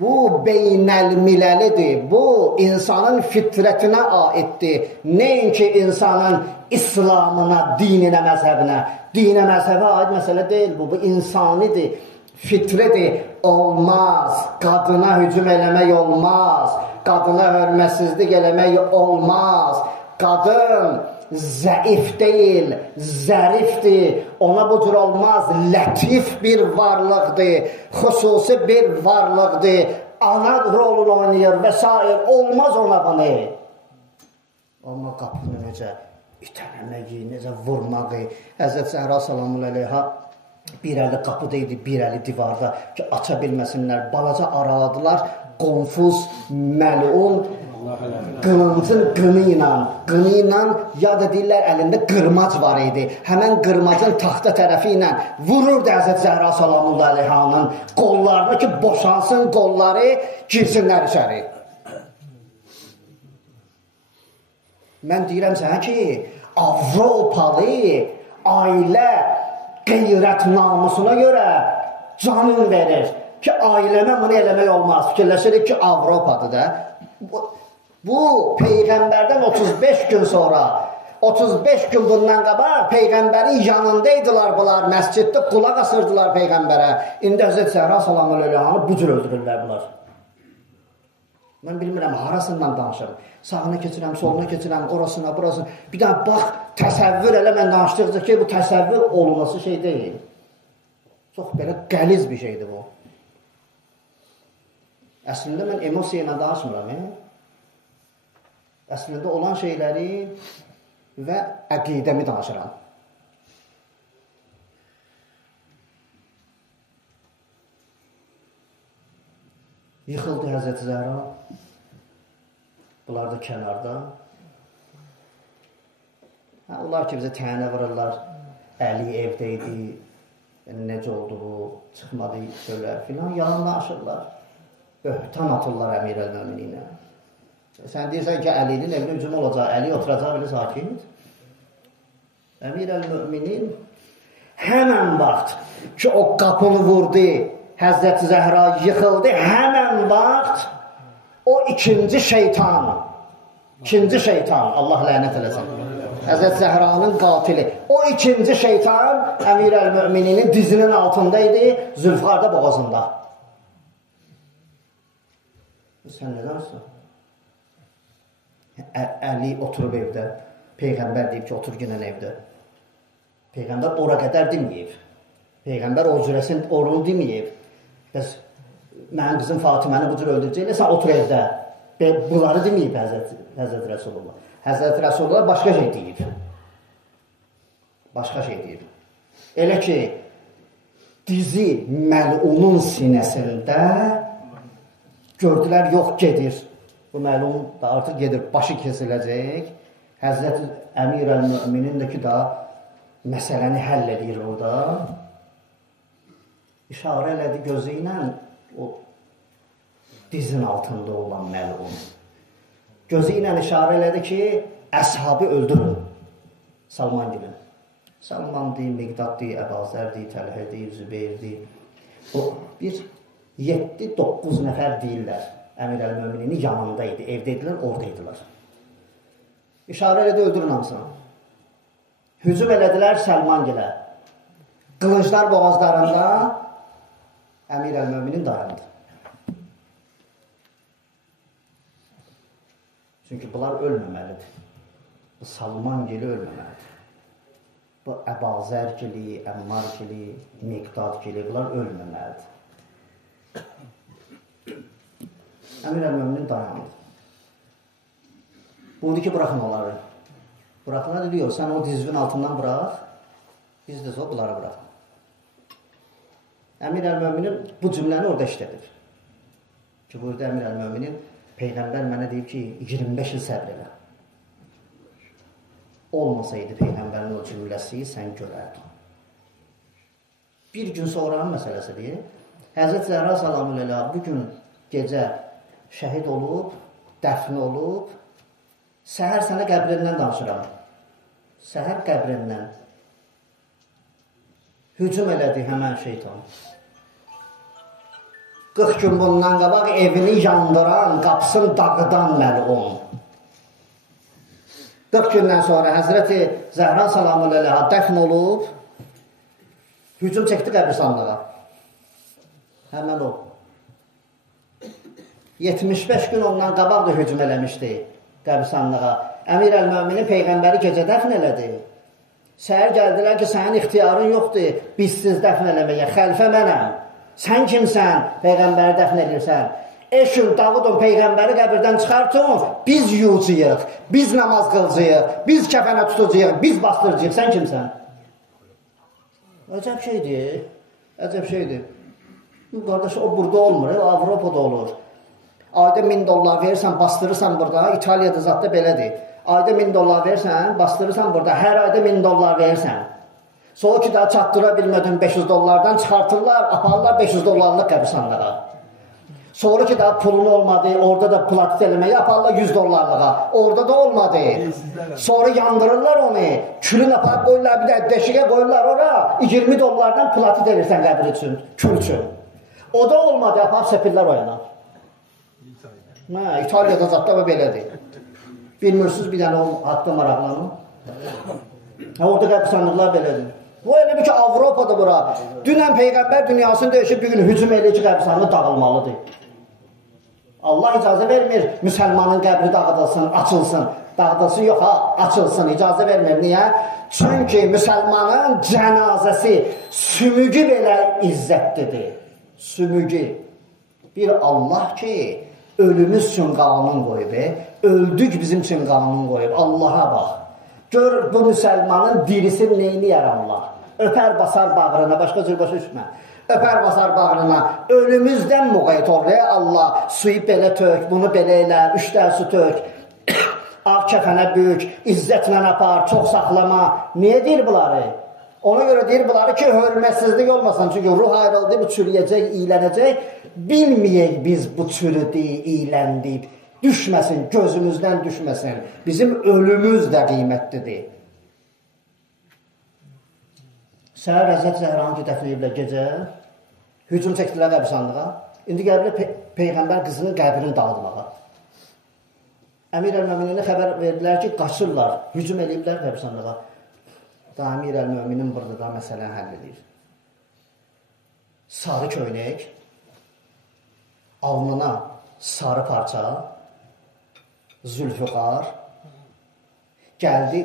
Bu beynəlmiləlidir. Bu insanın fitrətinə aiddir. Nəinki insanın İslamına, dininə, məzhəbinə. Dinə, məzhəbə aid məsələ deyil bu. Bu insanidir, fitridir. Olmaz. Qadına hücum eləmək olmaz. Qadına hörmətsizlik eləmək olmaz. Qadın zəif deyil, zərifdir. Ona bu cür olmaz. Lətif bir varlıqdır. Xüsusi bir varlıqdır. Ana rolunu oynayır və s. Olmaz ona bunu. Amma qapını necə itələməyi, necə vurmağı. Həzrət Zəhra salamun əleyha bir əli qapıda idi, bir əli divarda ki, aça bilməsinlər. Balaca araladılar, qonfuz, məlun, qılıncın qını ilə, ya da deyirlər, əlində qırmac var idi. Həmən qırmacın taxta tərəfi ilə vururdu Həzrət Zəhra salamun əleyhanın qollarını ki, boşansın qolları, girsinlər içəri. Mən deyirəm sənə ki, Avropalı ailə qeyrət namusuna görə canın verir ki, ailəmə bunu eləmək olmaz. Fikirləşirik ki, Avropadır da. Bu, Peyğəmbərdən 35 gün sonra, 35 gün bundan qabaq Peyğəmbərin yanındaydılar bunlar, məsciddə qulaq asırdılar Peyğəmbərə. İndi Həzrət Zəhra salamun əleyhanı bu cür öldürürlər bunlar. Mən bilmirəm, harasından danışırım. Sağına keçirəm, soluna keçirəm, orasına, burasına. Bir daha bax, təsəvvür elə mən danışdıqca ki, bu təsəvvür olunması şey deyil. Çox belə qəliz bir şeydir bu. Əslində mən emosiya ilə danışmıram. Əslində olan şeyləri və əqidəmi danışıram. Yıxıldı Həzrəti Zəhra. Bunlar da kənarda. Onlar ki, bizə tənə vururlar. Əli evdə idi. Yəni, necə oldu bu? Çıxmadı söylər filan. Yalan danışırlar. Böhtan atırlar Əmir əl-Mömininə. Sən deyirsən ki, Əlinin evinə hücum olacaq. Əli oturacaq belə sakit. Əmir əl-Möminin həmən vaxt ki, o qapını vurdu. Həzrəti Zəhra yıxıldı. Həmən vaxt o ikinci şeytan, Allah lənət eləsin, Həzrət Zəhranın qatili, o ikinci şeytan Əmir əl-Mömininin dizinin altındaydı, Zülfqarda boğazında. Sən nə danışsan? Əli oturub evdə, Peyğəmbər deyib ki, otur günən evdə. Peyğəmbər ora qədər deməyib. Peyğəmbər o cürəsin orunu deməyib. Bəs mənim qızım Fatiməni bu cür öldürəcəklə, sən otur evdə. Bunları deməyib Həzrət Rəsulullah. Həzrət Rəsulullah başqa şey deyib. Başqa şey deyib. Elə ki, dizi məlunun sinəsində gördülər, yox gedir. Bu məlun da artıq gedir, başı kesiləcək. Həzrət Əmir əl-Möminin də ki, da məsələni həll edir orada. İşarə elədi gözü ilə o dizin altında olan məlun. Gözü ilə işarə elədi ki, əshabı öldürün. Salman gibi. Salman deyil, Miqdad deyil, Əbazər deyil, Təlhə deyil, Zübeyir deyil. O bir 7-9 nəfər deyirlər. Əmir əl-Mömininin yanındaydı, evdeydilər, oradaydılar. İşarə elədi, öldürün hamısını. Hücum elədilər Səlman gilə. Qılınclar boğazlarında Əmir əl-Möminin dayandı. Çünki bunlar ölməməlidir. Bu Salman gili ölməməlidir. Bu Əbazər gili, Əmmar gili, Miqdad gili, bunlar ölməməlidir. Əmir əl-Möminin dayandı. Buyurdu ki, bıraxın onları. Bıraxınlar dedi, yox, sən o dizvin altından bırax, biz də sonra bunları bırax. Əmir əl-Möminin bu cümləni orada işlədir. Ki, buyurdu Əmir əl-Möminin, Peyğəmbər mənə deyib ki, 25 il səbr elə. Olmasaydı Peyğəmbərin o cümləsi, sən görərdin. Bir gün sonranın məsələsidir. Həzrət Zəhra salamun əleyha bu gün gecə şəhid olub, dəfn olub, səhər sənə qəbrindən danışıram. Səhər qəbrindən hücum elədi həmən şeytan. 40 gün bundan qabaq evini yandıran, qapısını dağıdan məlum. 40 gündən sonra Həzrəti Zəhra salamüleyha dəfn olub, hücum çəkdi qəbristanlığa. Həmən o. 75 gün ondan qabaq da hücum eləmişdi qəbristanlığa. Əmir əl-Möminin Peyğəmbəri gecə dəfn elədi. Səhər gəldilər ki, sənin ixtiyarın yoxdur, bizsiz dəfn eləməyə, xəlifə mənəm. Sən kimsən, Peyğəmbəri dəfn edirsən? Eşin, Davudun Peyğəmbəri qəbirdən çıxartın, biz yuyucuyıq, biz namaz qılcıyıq, biz kəfənə tutucuyıq, biz bastırcıyıq, sən kimsən? Əcəb şeydir, əcəb şeydir. Qardaş, o burada olmur, Avropada olur. Ayda $1000 verirsən, bastırırsan burada, İtaliyada zatda belədir. Ayda $1000 verirsən, bastırırsan burada, hər ayda $1000 verirsən. Sonra ki, daha çatdıra bilmədin $500'dan çıxartırlar, aparırlar $500'lıq qəbristanlığa. Sonra ki, daha pulun olmadı, orada da platit eləməyə aparırlar $100'lığa. Orada da olmadı. Sonra yandırırlar onu, külün aparıb qoyurlar, bir də deşiyə qoyurlar ora, $20'dan platit edirsən qəbir üçün, kül üçün. O da olmadı, aparıb səpirlər o yana. İtaliyada zatda belədir. Bilmirsiniz bir dənə o haqda maraqlanın. Orada qəbristanlıqlar belədir. O elə bir ki, Avropada bura. Dünən Peyğəmbər dünyasını döyüşüb bir gün hücum eləyici qəbristanlıq dağılmalıdır. Allah icazə vermir, müsəlmanın qəbri dağıdılsın, açılsın. Dağıdılsın, yox ha, açılsın, icazə vermir. Niyə? Çünki müsəlmanın cənazəsi sümügü belə izzətlidir. Sümügü. Bir Allah ki, ölümüz üçün qanun qoyub, öldük bizim üçün qanun qoyub. Allah'a bax. Gör bu müsəlmanın dirisi neyini yaranlar. Öpər basar bağrına, başqa cür başa düşmə. Öpər basar bağrına, ölümüzdən müqayət ol. Allah, suyu belə tök, bunu belə elə, 3 dəl su tök. Ağ kəfənə böyük, izzətlə apar, çox saxlama. Niyə deyir bunları? Ona görə deyir bunları ki, hörmətsizlik olmasın. Çünki ruh ayrıldı, bu çürüyəcək, iylənəcək. Bilməyək biz bu çürüdü, iyləndib. Düşməsin, gözümüzdən düşməsin. Bizim ölümüz də qiymətlidir. Səhər Həzrət Zəhranı ki, dəfn ediblər gecə. Hücum çəkdilər qəbristanlığa. İndi gəliblər Peyğəmbər qızının qəbrini dağıdmağa. Əmir əl-Mömininə xəbər verdilər ki, qaçırlar, hücum ediblər qəbristanlığa. Da Əmir əl-Möminin burada da məsələni həll edir. Sarı köynək, alnına sarı parça, zülfüqar, gəldi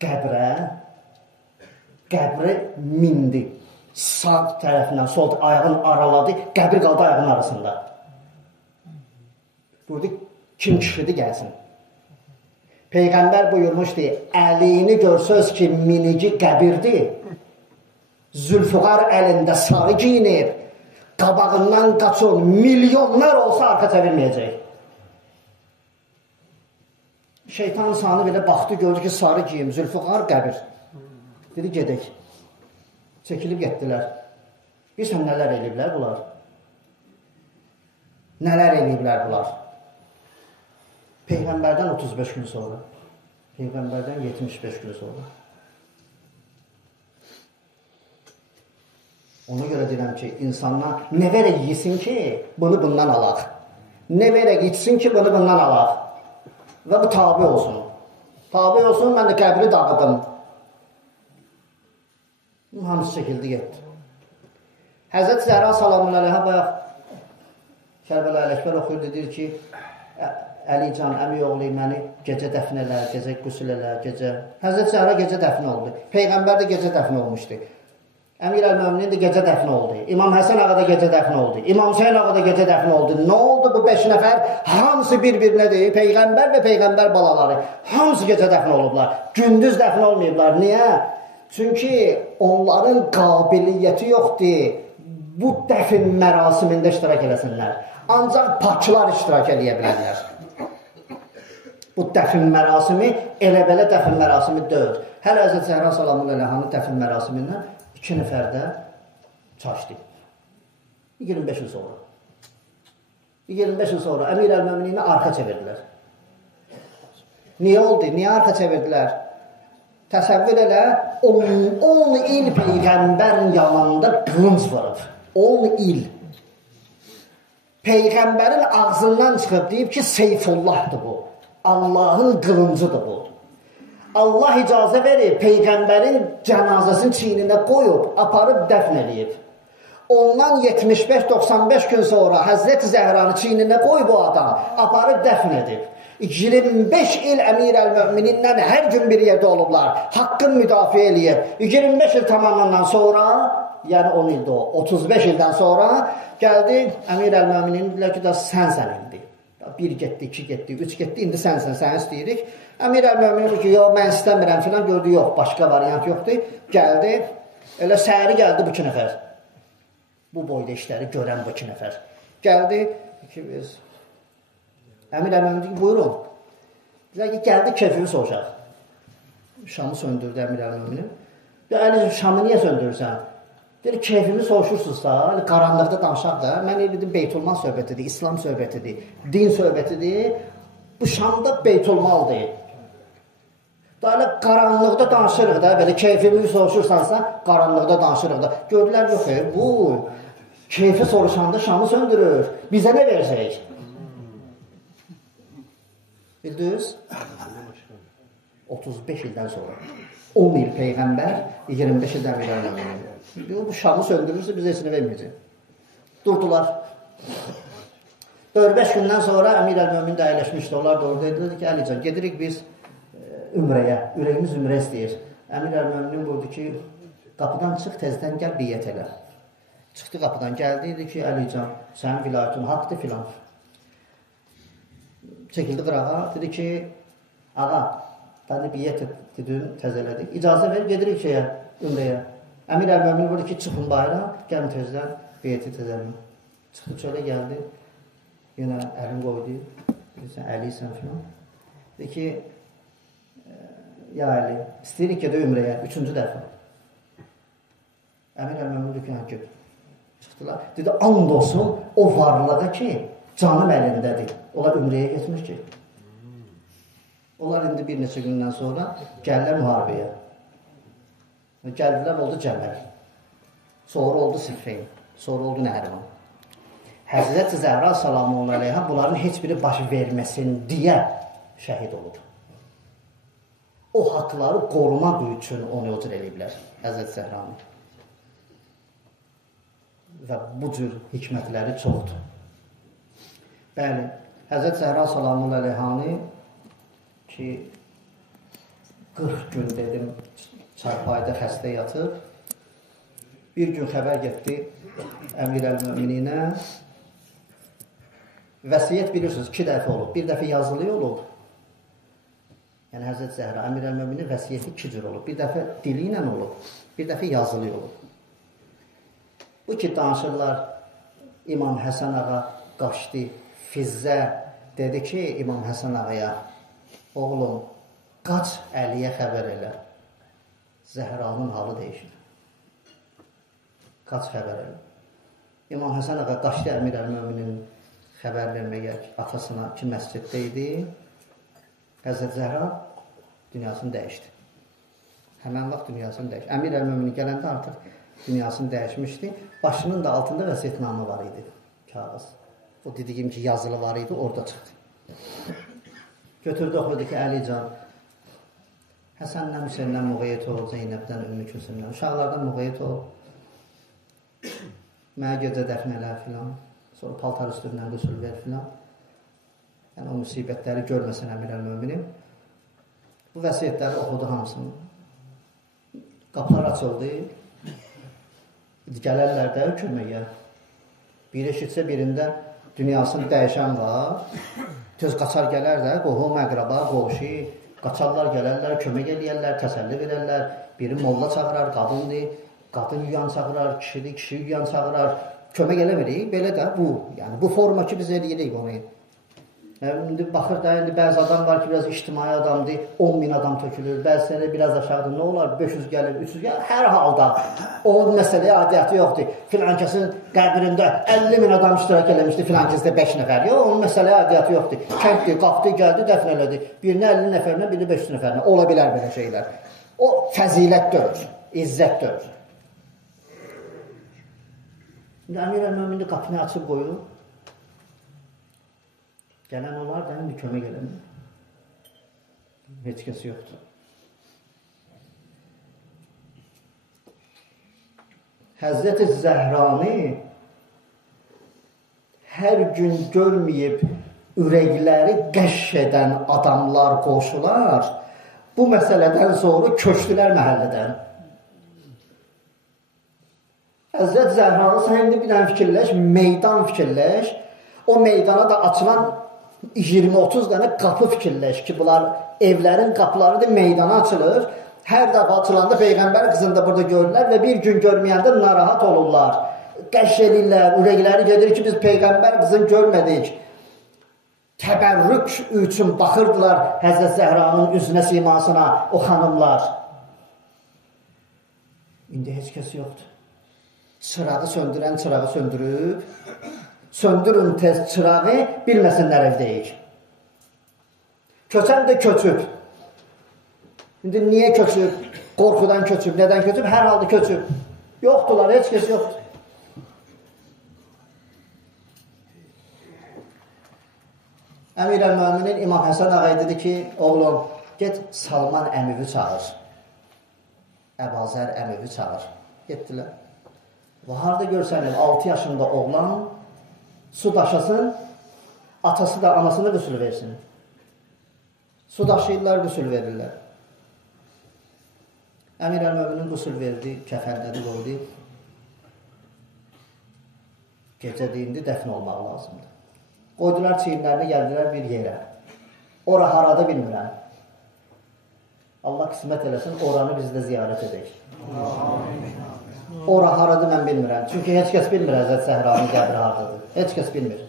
qəbrə, qəbri mindi. Sağ tərəfindən, sol ayağını araladı, qəbir qaldı ayağının arasında. Burada kim kişidir gəlsin. Peyğəmbər buyurmuşdu, əlini görsöz ki, minici qəbirdir. Zülfüqar əlində sarı giyinib, qabağından qaçın, milyonlar olsa arxa çevirməyəcək. Şeytan sanı belə baxdı, gördü ki, sarı giyim, Zülfüqar qəbir. Dedi, gedək. Çəkilib getdilər. Bilsən, nələr eləyiblər bunlar? Nələr eləyiblər bunlar? Peyğəmbərdən 35 gün sonra, Peyğəmbərdən 75 gün sonra. Ona görə deyirəm ki, insanlar nə verək yesin ki, bunu bundan alaq. Nə verək içsin ki, bunu bundan alaq. Və bu tabi olsun. Tabi olsun, mən də qəbri dağıdım. Hamısı çəkildi, getdi. Həzrət Zəhra salamünəleyhə bayaq Kərbəla Ələkbər oxuyur, deyir ki, Əlican, əmi oğlu məni gecə dəfn elər, gecə qüsül elər, gecə... Həzrət Zəhra gecə dəfn oldu. Peyğəmbər də gecə dəfn olmuşdu. Əmir əl-Möminin də gecə dəfn oldu. İmam Həsən ağa da gecə dəfn oldu. İmam Hüseyin ağa da gecə dəfn oldu. Nə oldu bu 5 nəfər? Hamısı bir-birinədir. Peyğəmbər və Peyğəmbər balaları. Hamısı gecə dəfn olublar. Gündüz dəfn olmayıblar. Niyə? Çünki onların qabiliyyəti yoxdur. Bu dəfn mərasimində iştirak eləsinlər. Ancaq paklar iştirak eləyə bilərlər. Bu dəfn mərasimi elə-belə dəfn mərasimi deyil. Hələ Həzrət Zəhra salamünəleyhanın dəfn mərasimindən 2 nəfər də çaşdı. 25 il sonra. 25 il sonra Əmir əl-Möminini arxa çevirdilər. Niyə oldu? Niyə arxa çevirdilər? Təsəvvür elə, 10 il Peyğəmbərin yanında qılınc vurub. 10 il. Peyğəmbərin ağzından çıxıb deyib ki, Seyfullahdır bu. Allahın qılıncıdır bu. Allah icazə verib, Peyğəmbərin cənazəsini çiynində qoyub, aparıb dəfn edib. Ondan 75-95 gün sonra Həzrəti Zəhranı çiynində qoyub o adam, aparıb dəfn edib. 25 il Əmir-əl-Mömininlə hər gün bir yerdə olublar, haqqın müdafiə eləyib. 25 il tamamlandan sonra, yəni 10 ildə o, 35 ildən sonra gəldi Əmir-əl-Möminin, dedilər ki, da sənsən indi. Bir getdi, iki getdi, üç getdi, indi sənsən, səni istəyirik. Əmir-əl-Möminin ki, yox, mən istəmirəm filan, gördü, yox, başqa variant yoxdur. Gəldi, elə səhəri gəldi bu iki nəfər. Bu boyda işləri görən bu iki nəfər. Gəldi ki, biz Əmir-əl-Mömin deyir ki, buyurun. Deyir ki, gəldi keyfini soracaq. Şamı söndürdü Əmir-əl-Möminin. Deyir, Əli, Şamı niyə söndürürsən? Deyir, keyfimi soruşursunuzsa, qaranlıqda danışaq da, mən dedim, Beytulmal söhbətidir, İslam söhbətidir, din söhbətidir. Bu Şamda Beytulmaldır. Daha elə qaranlıqda danışırıq da, belə keyfimi soruşursansa, qaranlıqda danışırıq da. Gördülər, yox, bu keyfi soruşanda Şamı söndürür. Bizə nə verəcək? Bildiniz? 35 ildən sonra. 10 il Peyğəmbər, 25 ildən Əmir-əl-Möminin. Bu Şamı söndürürsə, biz heç nə verməyəcək. Durdular. 4-5 gündən sonra Əmir-əl-Mömin də əyləşmişdi. Onlar da orada dediler ki, Əlican, gedirik biz ümrəyə. Ürəyimiz ümrə istəyir. Əmir-əl-Möminin buyurdu ki, qapıdan çıx, tezdən gəl, biyyət elə. Çıxdı qapıdan, gəldi, dedi ki, Əlican, sənin vilayətin haqdır filan. Çəkildi qırağa, dedi ki, ağa, bəni biyyət dedim, təzələdik. İcazə ver, gedirik şeyə, ümrəyə. Əmir-əl-Mömin buyurdu ki, çıxın bayra, gəlin tezdən, biyyəti təzəlin. Çıxdı çölə gəldi, yenə əlin qoydu, sən əliysən filan. Dedi ki, ya Əli, istəyirik gedə ümrəyə, 3-cü dəfə. Əmir-əl-Mömin dedi ki, gör. Çıxdılar. Dedi, and olsun o varlığa ki, canım əlindədir. Onlar ümrəyə getmiş ki. Onlar indi bir neçə gündən sonra gəlirlər müharibəyə. Gəldilər, oldu Cəməl. Sonra oldu Siffeyn. Sonra oldu Nəhrivan. Həzrət Zəhra salamullahi aleyha bunların heç biri baş verməsin deyə şəhid olub. O haqları qorumaq üçün onu öcür eləyiblər. Həzrət Zəhranı. Və bu cür hikmətləri çoxdur. Bəli, Həzrət Zəhra salamullahi aleyhanı ki 40 gün dedim çarpayda xəstə yatıb. Bir gün xəbər getdi Əmir-əl-Mömininə. Vəsiyyət bilirsiniz 2 dəfə olub. Bir dəfə yazılı olub. Yəni Həzrət Zəhra Əmir-əl-Möminin vəsiyyəti 2 cür olub. Bir dəfə dili ilə olub, bir dəfə yazılı olub. Bu ki danışırlar İmam Həsən ağa qaçdı. Fizzə dedi ki İmam Həsən ağaya, oğlum, qaç Əliyə xəbər elə. Zəhranın halı dəyişir. Qaç xəbər elə. İmam Həsən ağa qaçdı Əmir-əl-Möminin xəbər verməyə atasına ki, məsciddə idi. Həzrət Zəhra dünyasını dəyişdi. Həmən vaxt dünyasını dəyişdi. Əmir-əl-Möminin gələndə artıq dünyasını dəyişmişdi. Başının da altında vəsiyyətnamə var idi. Kağız. O dediyim ki, yazılı var idi, orada çıxdı. Götürdü, oxudu ki, Əlican, Həsəndən, Hüseyndən müğeyyət ol, Zeynəbdən, Ümmü Külsümdən, uşaqlardan müğeyyət ol, mənə gecə dəfn elə filan, sonra paltar üstündən qüsul ver filan. Yəni, o müsibətləri görməsin Əmir-əl-Möminin. Bu vəsiyyətləri oxudu hamısını. Qapılar açıldı. Gələrlər də köməyə. Biri eşitsə birində dünyasını dəyişən var. Tez qaçar gələr də, qohum, əqraba, qovşu, qaçarlar, gələrlər, kömək eləyərlər, təsəlli verərlər. Biri molla çağırar, qadındır, qadın yüyan çağırar, kişidir, kişi yüyan çağırar. Kömək eləmirik, belə də bu. Yəni, bu forma ki, biz eləyirik onu. İndi baxır da, indi bəzi adam var ki, biraz ictimai adamdır, 10.000 adam tökülür, bəziləri biraz aşağıdır, nə olar, 500 gəlir, 300 gəlir, hər halda onun məsələyə adiyyatı yoxdur. Filankəsin qəbrində 50.000 adam iştirak eləmişdi, filankəsdə 5 nəfər, yox, onun məsələyə adiyyatı yoxdur. Kənddir, qalxdı, gəldi, dəfn elədi, birini 50 nəfərinə, birini 500 nəfərinə, ola bilər belə şeylər. O fəzilət dörür, izzət dörür. İndi Əmir-əl-Möminin qapını açıb qoyur, Gələn olar da indi kömək eləmir. Heç kəs yoxdur. Həzrəti Zəhranı hər gün görməyib ürəkləri qəşş edən adamlar qoşular bu məsələdən sonra köçdülər məhəllədən. Həzrət Zəhranı sən indi bir dənə fikirləş, meydan fikirləş, o meydana da açılan 20-30 dənə qapı fikirləş ki, bunlar evlərin qapıları da meydana açılır. Hər dəfə açılanda Peyğəmbər qızını da burada görürlər və bir gün görməyəndə narahat olurlar. Qəşş edirlər, ürəkləri gedir ki, biz Peyğəmbər qızını görmədik. Təbərrük üçün baxırdılar Həzrət Zəhranın üzünə, simasına o xanımlar. İndi heç kəs yoxdur. Çırağı söndürən çırağı söndürüb, söndürün tez çırağı, bilməsinlər evdəyik. Köçən də köçüb. İndi niyə köçüb? Qorxudan köçüb, nədən köçüb? Hər halda köçüb. Yoxdular, heç kəs yoxdur. Əmir əl-Möminin İmam Həsən ağay dedi ki, oğlum, get Salman əmivi çağır. Əbazər əmivi çağır. Getdilər. Və harada görsənir, 6 yaşında oğlan su daşasın, atası da anasını qüsul versin. Su daşıyırlar, qüsul verirlər. Əmir əl-Möminin qüsul verdi, kəfənləri qoydu. Gecə deyindi, dəfn olmaq lazımdır. Qoydular çiyinlərini, gəldilər bir yerə. Ora harada bilmirəm. Allah qismət eləsin, oranı biz də ziyarət edək. Ora haradır mən bilmirəm. Çünki heç kəs bilmir Həzrət Zəhranın qəbri haradadır. Heç kəs bilmir.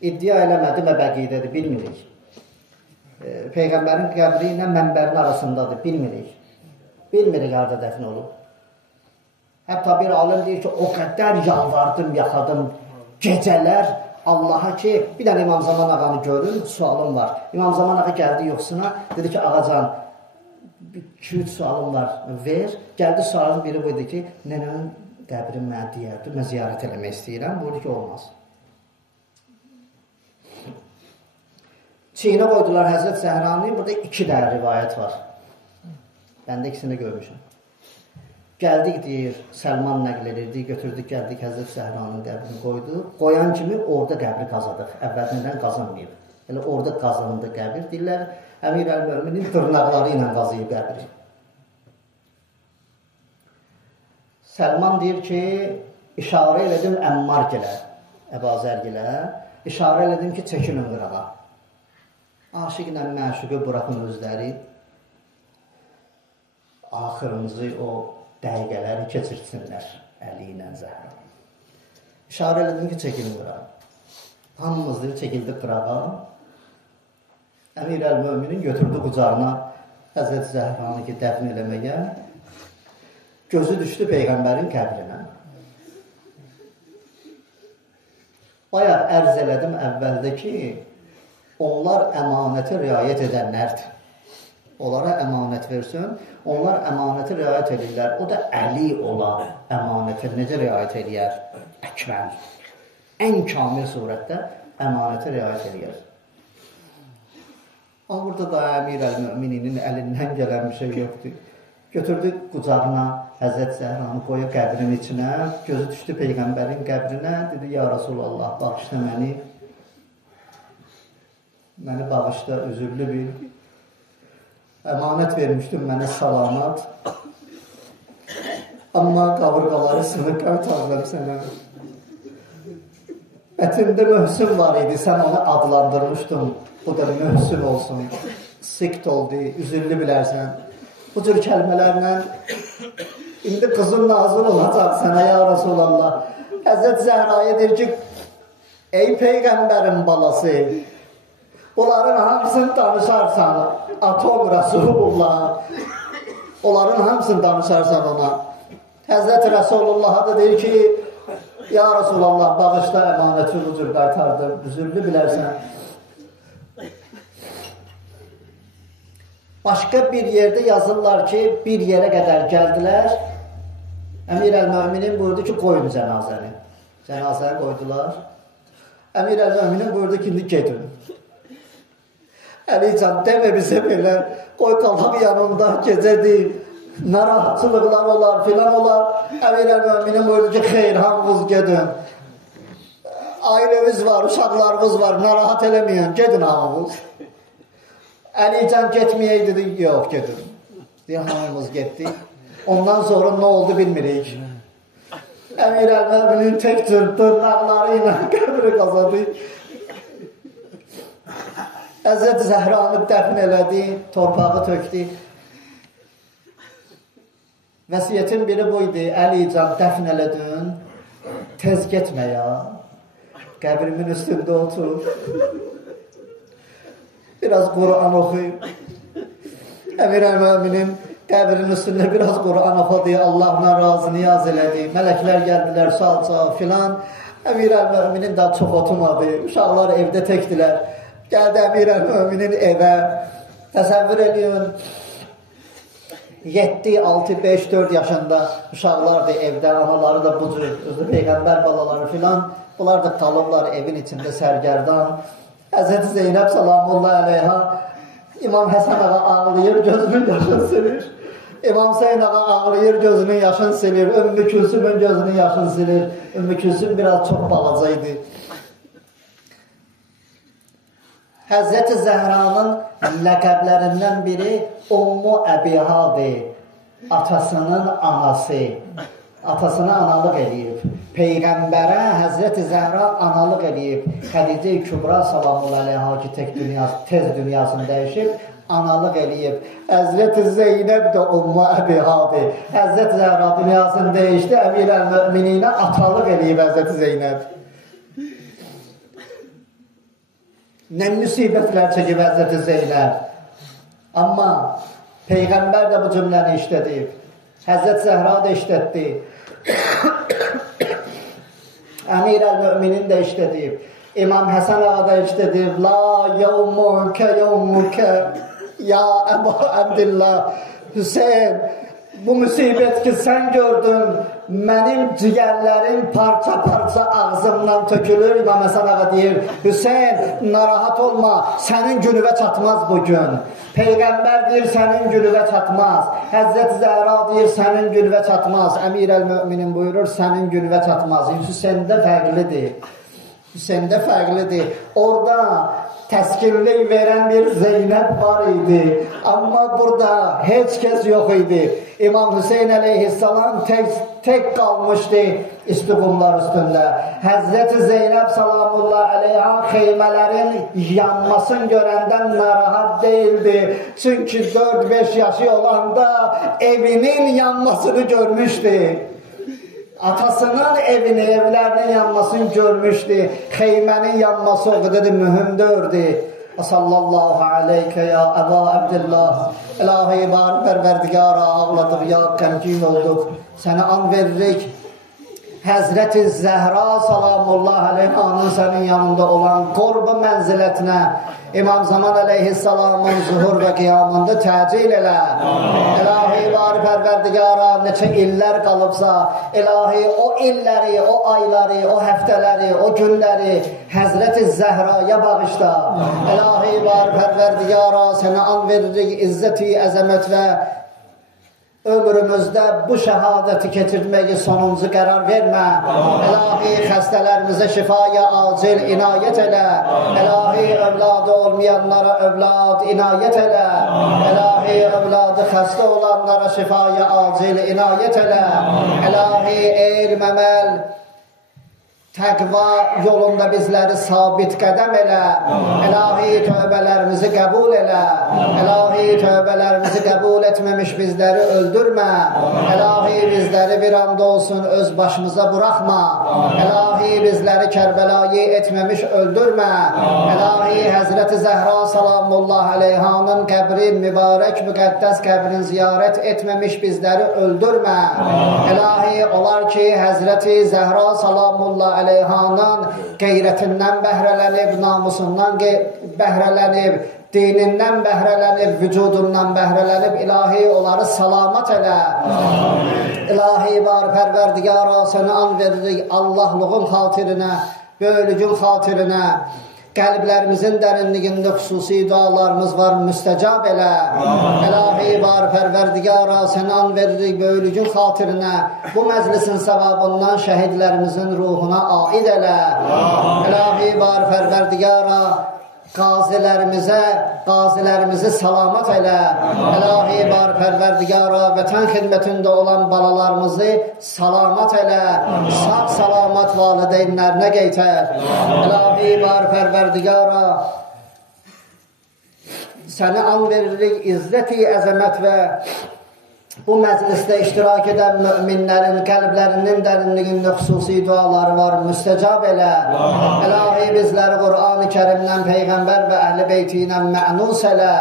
İddia eləmədi və bəqidədir, bilmirik. Peyğəmbərin qəbri ilə mənbərin arasındadır, bilmirik. Bilmirik harada dəfn olub. Hətta bir alim deyir ki, o qədər yalvardım, yaxadım gecələr Allaha ki, bir dənə İmam Zaman ağanı görün, sualım var. İmam Zaman ağa gəldi yoxsuna, dedi ki, ağacan, 2-3 sualım var, ver. Gəldi sualın biri buydu ki, nənənin qəbri mənə deyərdi, mən ziyarət eləmək istəyirəm. Buyurdu ki, olmaz. Çiyinə qoydular Həzrət Zəhranı, burada 2 dənə rivayət var. Mən də ikisini görmüşəm. Gəldik deyir, Səlman nəql edirdik, götürdük, gəldik Həzrət Zəhranın qəbrini qoyduq. Qoyan kimi orada qəbri qazadıq. Əvvəlindən qazanmayıb. Elə orada qazandı qəbir. Deyirlər, Əmir əl-Möminin dırnaqları ilə qazıyıb qəbri. Səlman deyir ki, işarə elədim Əmmar gilə, Əbazər gilə, işarə elədim ki, çəkilin qırağa. Aşiqlə məşuqü buraxın özləri, axırımızı o dəqiqələri keçirsinlər Əli ilə Zəhra. İşarə elədim ki, çəkilin qırağa. Hamımız deyir, çəkildi qırağa. Əmir əl-Möminin götürdü qucağına Həzrət Zəhranı ki, dəfn eləməyə. Gözü düşdü Peyğəmbərin qəbrinə. Bayaq ərz elədim əvvəldə ki, onlar əmanəti riayət edənlərdir. Onlara əmanət versin, onlar əmanəti riayət edirlər. O da Əli ola əmanəti necə riayət edir? Əkməl. Ən kamil surətdə əmanəti riayət edir. Amma burada da Əmir əl-Möminin əlindən gələn bir şey yoxdur. Götürdü qucağına Həzrət Zəhranı qoyub qəbrin içinə, gözü düşdü Peyğəmbərin qəbrinə, dedi, ya Rasulallah, bağışla məni bağışla, üzürlü bil. Əmanət vermişdim mənə salamat. Amma qavrqaları sınıq qaytardım sənə. Ətində möhsün var idi, sən onu adlandırmışdın. Bu da möhsün olsun. Sikt oldu, üzürlü bilərsən. Bu cür kəlmələrlə indi qızın nazır olacaq sənə, ya Rasulallah. Həzrət Zəhraya deyir ki, ey Peyğəmbərin balası, onların hamısını danışarsan, atom Rasulullah, onların hamısını danışarsan ona. Həzrət Rasullah'a da deyir ki, ya Rasulallah, bağışla əmanəti ucur qaytardır, üzürlü bilərsən. Başqa bir yerdə yazırlar ki, bir yerə qədər gəldilər. Əmir əl-Möminin buyurdu ki, qoyun cənazəni. Cənazəni qoydular. Əmir Əl-Möminin buyurdu ki, indi gedin. Əlican, demə bizə belə, qoy qalaq yanında gecədir, narahatçılıqlar olar, filan olar. Əmir Əl-Möminin buyurdu ki, xeyr, hamınız gedin. Ailemiz var, uşaqlarımız var, narahat eləməyin, gedin hamınız. Əlican getməyək dedi, yox, gedin. Deyə hamımız getdik. Ondan sonra nə oldu bilmirik. Əmir Əl-Möminin tək dırnaqları ilə qəbri qazadı. Həzrət Zəhranı dəfn elədi, torpağı tökdü. Vəsiyyətin biri buydu, Əlican dəfn elədin, tez getmə ya. Qəbrimin üstündə otur. Biraz Qur'an oxuyub. Əmir Əl-Möminin qəbrinin üstündə biraz Qur'an oxudu, Allahla razı niyaz elədi. Mələklər gəldilər, salça filan. Əmir Əl-Möminin daha çox oturmadı. Uşaqlar evdə təkdilər. Gəldi Əmir Əl-Möminin evə. Təsəvvür ediyorsun. 7, 6, 5, 4 yaşında uşaqlar da evdə, anaları da bu cür, özü Peyğəmbər balaları filan. Bunlar da qalıblar evin içində sərgərdan. Həzrəti Zeynəb salamullahi aleyha İmam Həsən ağa ağlayır, gözünün yaşını silir. İmam Hüseyin ağa ağlayır, gözünün yaşını silir. Ümmü Külsümün gözünün yaşını silir. Ümmü Külsüm biraz çox balacaydı. Həzrəti Zəhranın ləqəblərindən biri Ummu Əbihadır. Atasının anası. Atasına analıq edib. Peyğəmbərə Həzrəti Zəhra analıq edib. Xədicə-i Kübra salamullahi aleyha ki, tez dünyasını dəyişib, analıq edib. Həzrəti Zeynəb də Ummu Əbihadır. Həzrəti Zəhra dünyasını dəyişdi, Əmir Əl-Mömininə atalıq edib Həzrəti Zeynəb. Nə müsibətlər çəkib Həzrəti Zeynəb. Amma Peyğəmbər də bu cümləni işlədib. Həzrət Zəhra da işlətdi. Əmir Əl-Möminin də işlədib. İmam Həsən ağa da işlədib. La yevmukə yevmukə ya Əbu Əbdillah Hüseyin, bu müsibət ki sən gördün, mənim cigərlərim parça-parça ağzımdan tökülür. İmam Həsən ağa deyir, Hüseyin, narahat olma, sənin günüvə çatmaz bugün. Peyğəmbər deyir, sənin günüvə çatmaz. Həzrət Zəhra deyir, sənin günüvə çatmaz. Əmir Əl-Möminin buyurur, sənin günüvə çatmaz. Hüseyndə fərqlidir. Hüseyndə fərqlidir. Orada təskinlik verən bir Zeynəb var idi. Amma burada heç kəs yox idi. İmam Hüseyin əleyhissalam tək qalmışdı istiqumlar üstündə. Həzrəti Zeynəb salamullahi aleyha xeymələrin yanmasını görəndən narahat değildi. Çünki 4-5 yaşı olanda evinin yanmasını görmüşdü. Atasının evini, evlərinin yanmasını görmüşdü. Xeymənin yanması o qədər mühümdürdü. Sallallahu aleyke ya Əbu Əbdillah. İlahi var pərverdigara ağladıq ya, qəmgin olduq. Sənə an veririk. Həzrəti Zəhra salamullahi aleyhanın sənin yanında olan qurbu mənzilətinə İmam Zaman əleyhissalamın zuhur və qiyamında təcil elə. İlahi var pərverdigara neçə illər qalıbsa, İlahi o illəri, o ayları, o həftələri, o günləri Həzrəti Zəhraya bağışla. İlahi var pərverdigara sənə an veririk izzəti, əzəmət və ömrümüzdə bu şəhadəti keçirməyi sonuncu qərar vermə. İlahi xəstələrimizə şifaya acil inayət elə. İlahi övladı olmayanlara övlad inayət elə. İlahi övladı xəstə olanlara şifaya acil inayət elə. İlahi elm, əməl, təqva yolunda bizləri sabit qədəm elə. İlahi tövbələrimizi qəbul elə. İlahi tövbələrimizi qəbul etməmiş bizləri öldürmə. İlahi bizləri bir anda olsun öz başımıza buraxma. İlahi bizləri Kərbəlayı etməmiş öldürmə. İlahi Həzrəti Zəhra salamullahi aleyhanın qəbrin, mübarək müqəddəs qəbrin ziyarət etməmiş bizləri öldürmə. İlahi olar ki Həzrəti Zəhra salamullahi aleyhanın qeyrətindən bəhrələnib, namusundan bəhrələnib, dinindən bəhrələnib, vücudundan bəhrələnib, İlahi onları salamat elə. İlahi var pərverdigara sənə an veririk Allahlığın xatirinə, böylücün xatirinə, qəlblərimizin dərinliyində xüsusi dualarımız var, müstəcab elə. İlahi var, pərverdigara, sənan veririk böylücün xatirinə, bu məclisin savabından şəhidlərimizin ruhuna aid elə. İlahi var, pərverdigara, qazilərimizi salamat elə. İlahi var, pərverdigara, vətən xidmətində olan balalarımızı salamat elə. Sağ salamat valideynlərinə qeytər. İlahi var, pərverdigara, səni an veririk izzət-i əzəmət və bu məclisdə iştirak edən müminlərin qəlblərinin dərinliyində xüsusi duaları var, müstəcab elə. İlahi bizləri Qur'an-ı Kərimdən, Peyğəmbər və Əhl-i Beyti ilə mənus elə.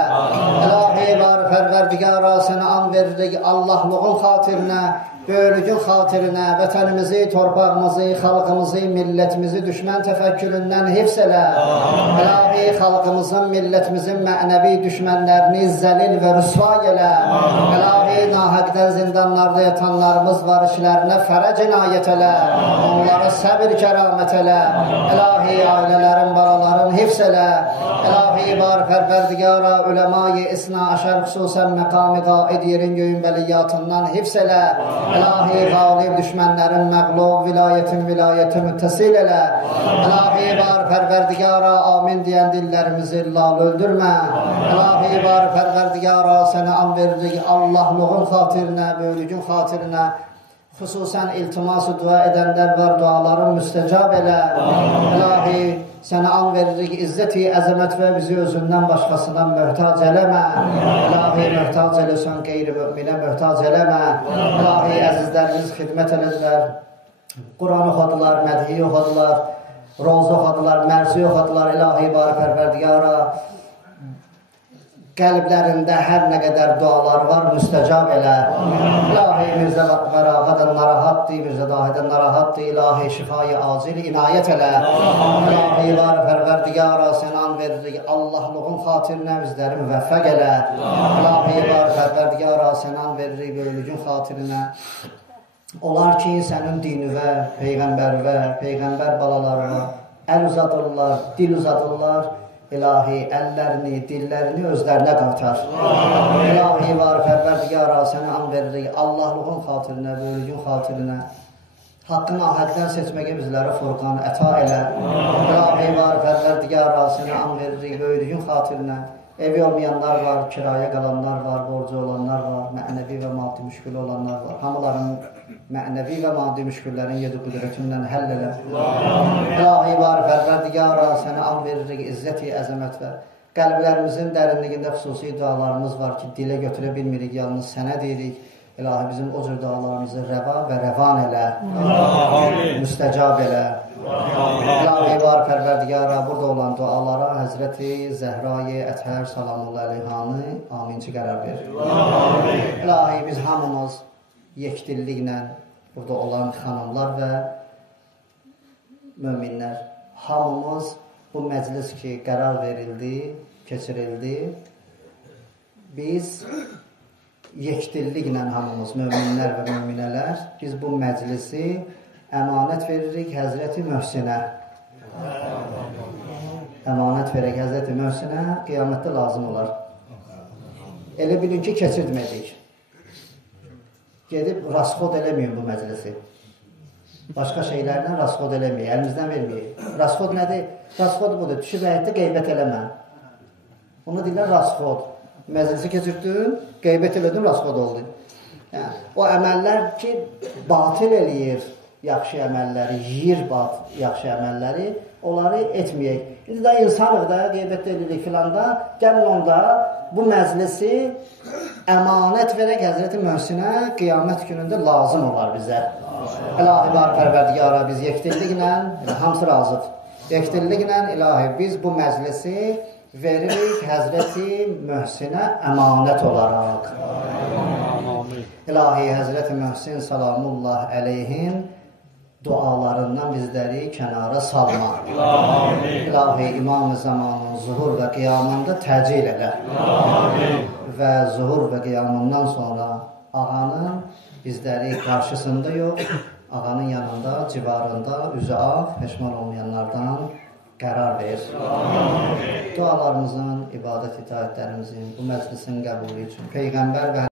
İlahi var, pərverdigara, sənə an veririk Allahlığın xatirinə, böyrücün xatirinə, vətənimizi, torpağımızı, xalqımızı, millətimizi düşmən təfəkküründən hifz elə. İlahi xalqımızın, millətimizin mənəvi düşmənlərini zəlil və rüsva elə. İlahi nahəqdən zindanlarda yatanlarımız var, işlərinə fərəc inayət elə. Onlara səbir kəramət elə. İlahi ailələrin, balaların hifz elə. İlahi var, pərverdigara, uləma-i isna əşər xüsusən məqam-ı qaid yerin göyün vəliyyatından hifz elə. İlahi qalib düşmənlərin məqlub, vilayəti müttəsil elə. İlahi var, pərverdigara, amin deyən dillərimizi lal öldürmə. İlahi var, pərverdigara, sənə an veririk Allahlığın xatirinə, böylücün xatirinə, xüsusən iltiması dua edənlər var, duaların müstəcab elə. İlahi, sənə an veririk izzət-i əzəmət və bizi özündən başqasından möhtac eləmə. İlahi, möhtac eləsən, qeyri-müminə möhtac eləmə. İlahi, əzizlərimiz xidmət elədilər, Quran oxadılar, mədhiyi oxadılar, roz oxadılar, mərzi oxadılar. İlahi, bari pərverdigara, qəlblərində hər nə qədər dualar var, müstəcab elə. İlahi, Mirzə Vərağadan narahatdır, Mirzə Dahidən narahatdır. İlahi, şifayı acil inayət elə. İlahi, var, pərverdigara, sənan veririk Allahlığın xatirinə bizləri müvəffəq elə. İlahi, var, pərverdigara, sənan veririk böylücün xatirinə. Onlar ki, sənin dinivə, peyğəmbər balalarına əl uzadırlar, dil uzadırlar. İlahi, əllərini, dillərini özlərinə qatar. İlahi, var, pərverdigara, sənə an veririk Allahlığın xatirinə, böylücün xatirinə. Haqqın ahəddən seçməyə bizlərə Furqan əta elə. İlahi, var, pərverdigara, sənə an veririk böylücün xatirinə. Evi olmayanlar var, kiraya qalanlar var, borcu olanlar var, mənəvi və maddi müşkülü olanlar var. Hamıların mənəvi və maddi müşküllərin yedi qüdrətindən həll elə. İlahi, var, pərverdigara, sənə an veririk izzət-i əzəmət və qəlblərimizin dərinliyində xüsusi dualarımız var ki, dilə götürə bilmirik, yalnız sənə deyirik. İlahi, bizim o cür dualarımızı rəva və rəvan elə, müstəcab elə. İlahi, var, pərverdigara, burada olan dualara Həzrəti Zəhra-i Ətər salamullah əleyhanı aminci qərar verir. İlahi, biz hamımız yekdilliklə burada olan xanımlar və möminlər, hamımız bu məclis ki, qərar verildi, keçirildi, biz yekdilliklə hamımız, möminlər və möminələr, biz bu məclisi əmanət veririk Həzrəti Möhsinə. Əmanət verək Həzrəti Möhsinə, qiyamətdə lazım olar. Elə bilin ki, keçirtmədik. Gedib rasxod eləməyin bu məclisi. Başqa şeylərlə rasxod eləməyin, əlimizdən verməyin. Rasxod nədir? Rasxod budur, düşüb həyətdə qeybət eləmə. Bunu deyirlər rasxod. Məclisi keçirdin, qeybət elədin, rasxod oldu. O əməllər ki, batil eləyir yaxşı əməlləri, yiyir yaxşı əməlləri, onları etməyək. İndi də insanıq da, qeybət edirik filanda, gəlin onda bu məclisi əmanət verək Həzrəti Möhsinə, qiyamət günündə lazım olar bizə. İlahi, var, pərverdigara, biz yekdilliklə, hamısı razıq, yekdilliklə, ilahi, biz bu məclisi veririk Həzrəti Möhsinə əmanət olaraq. İlahi, Həzrəti Möhsin salamullah əleyhin dualarından bizləri kənara salma. İlahi, İmam-ı Zamanın zuhur və qiyamında təcil elə. Və zuhur və qiyamından sonra ağanın bizləri qarşısında yox, ağanın yanında, civarında, üzü ağ, peşman olmayanlardan qərar ver. Dualarımızın, ibadət itaətlərimizin, bu məclisin qəbulu üçün Peyğəmbər və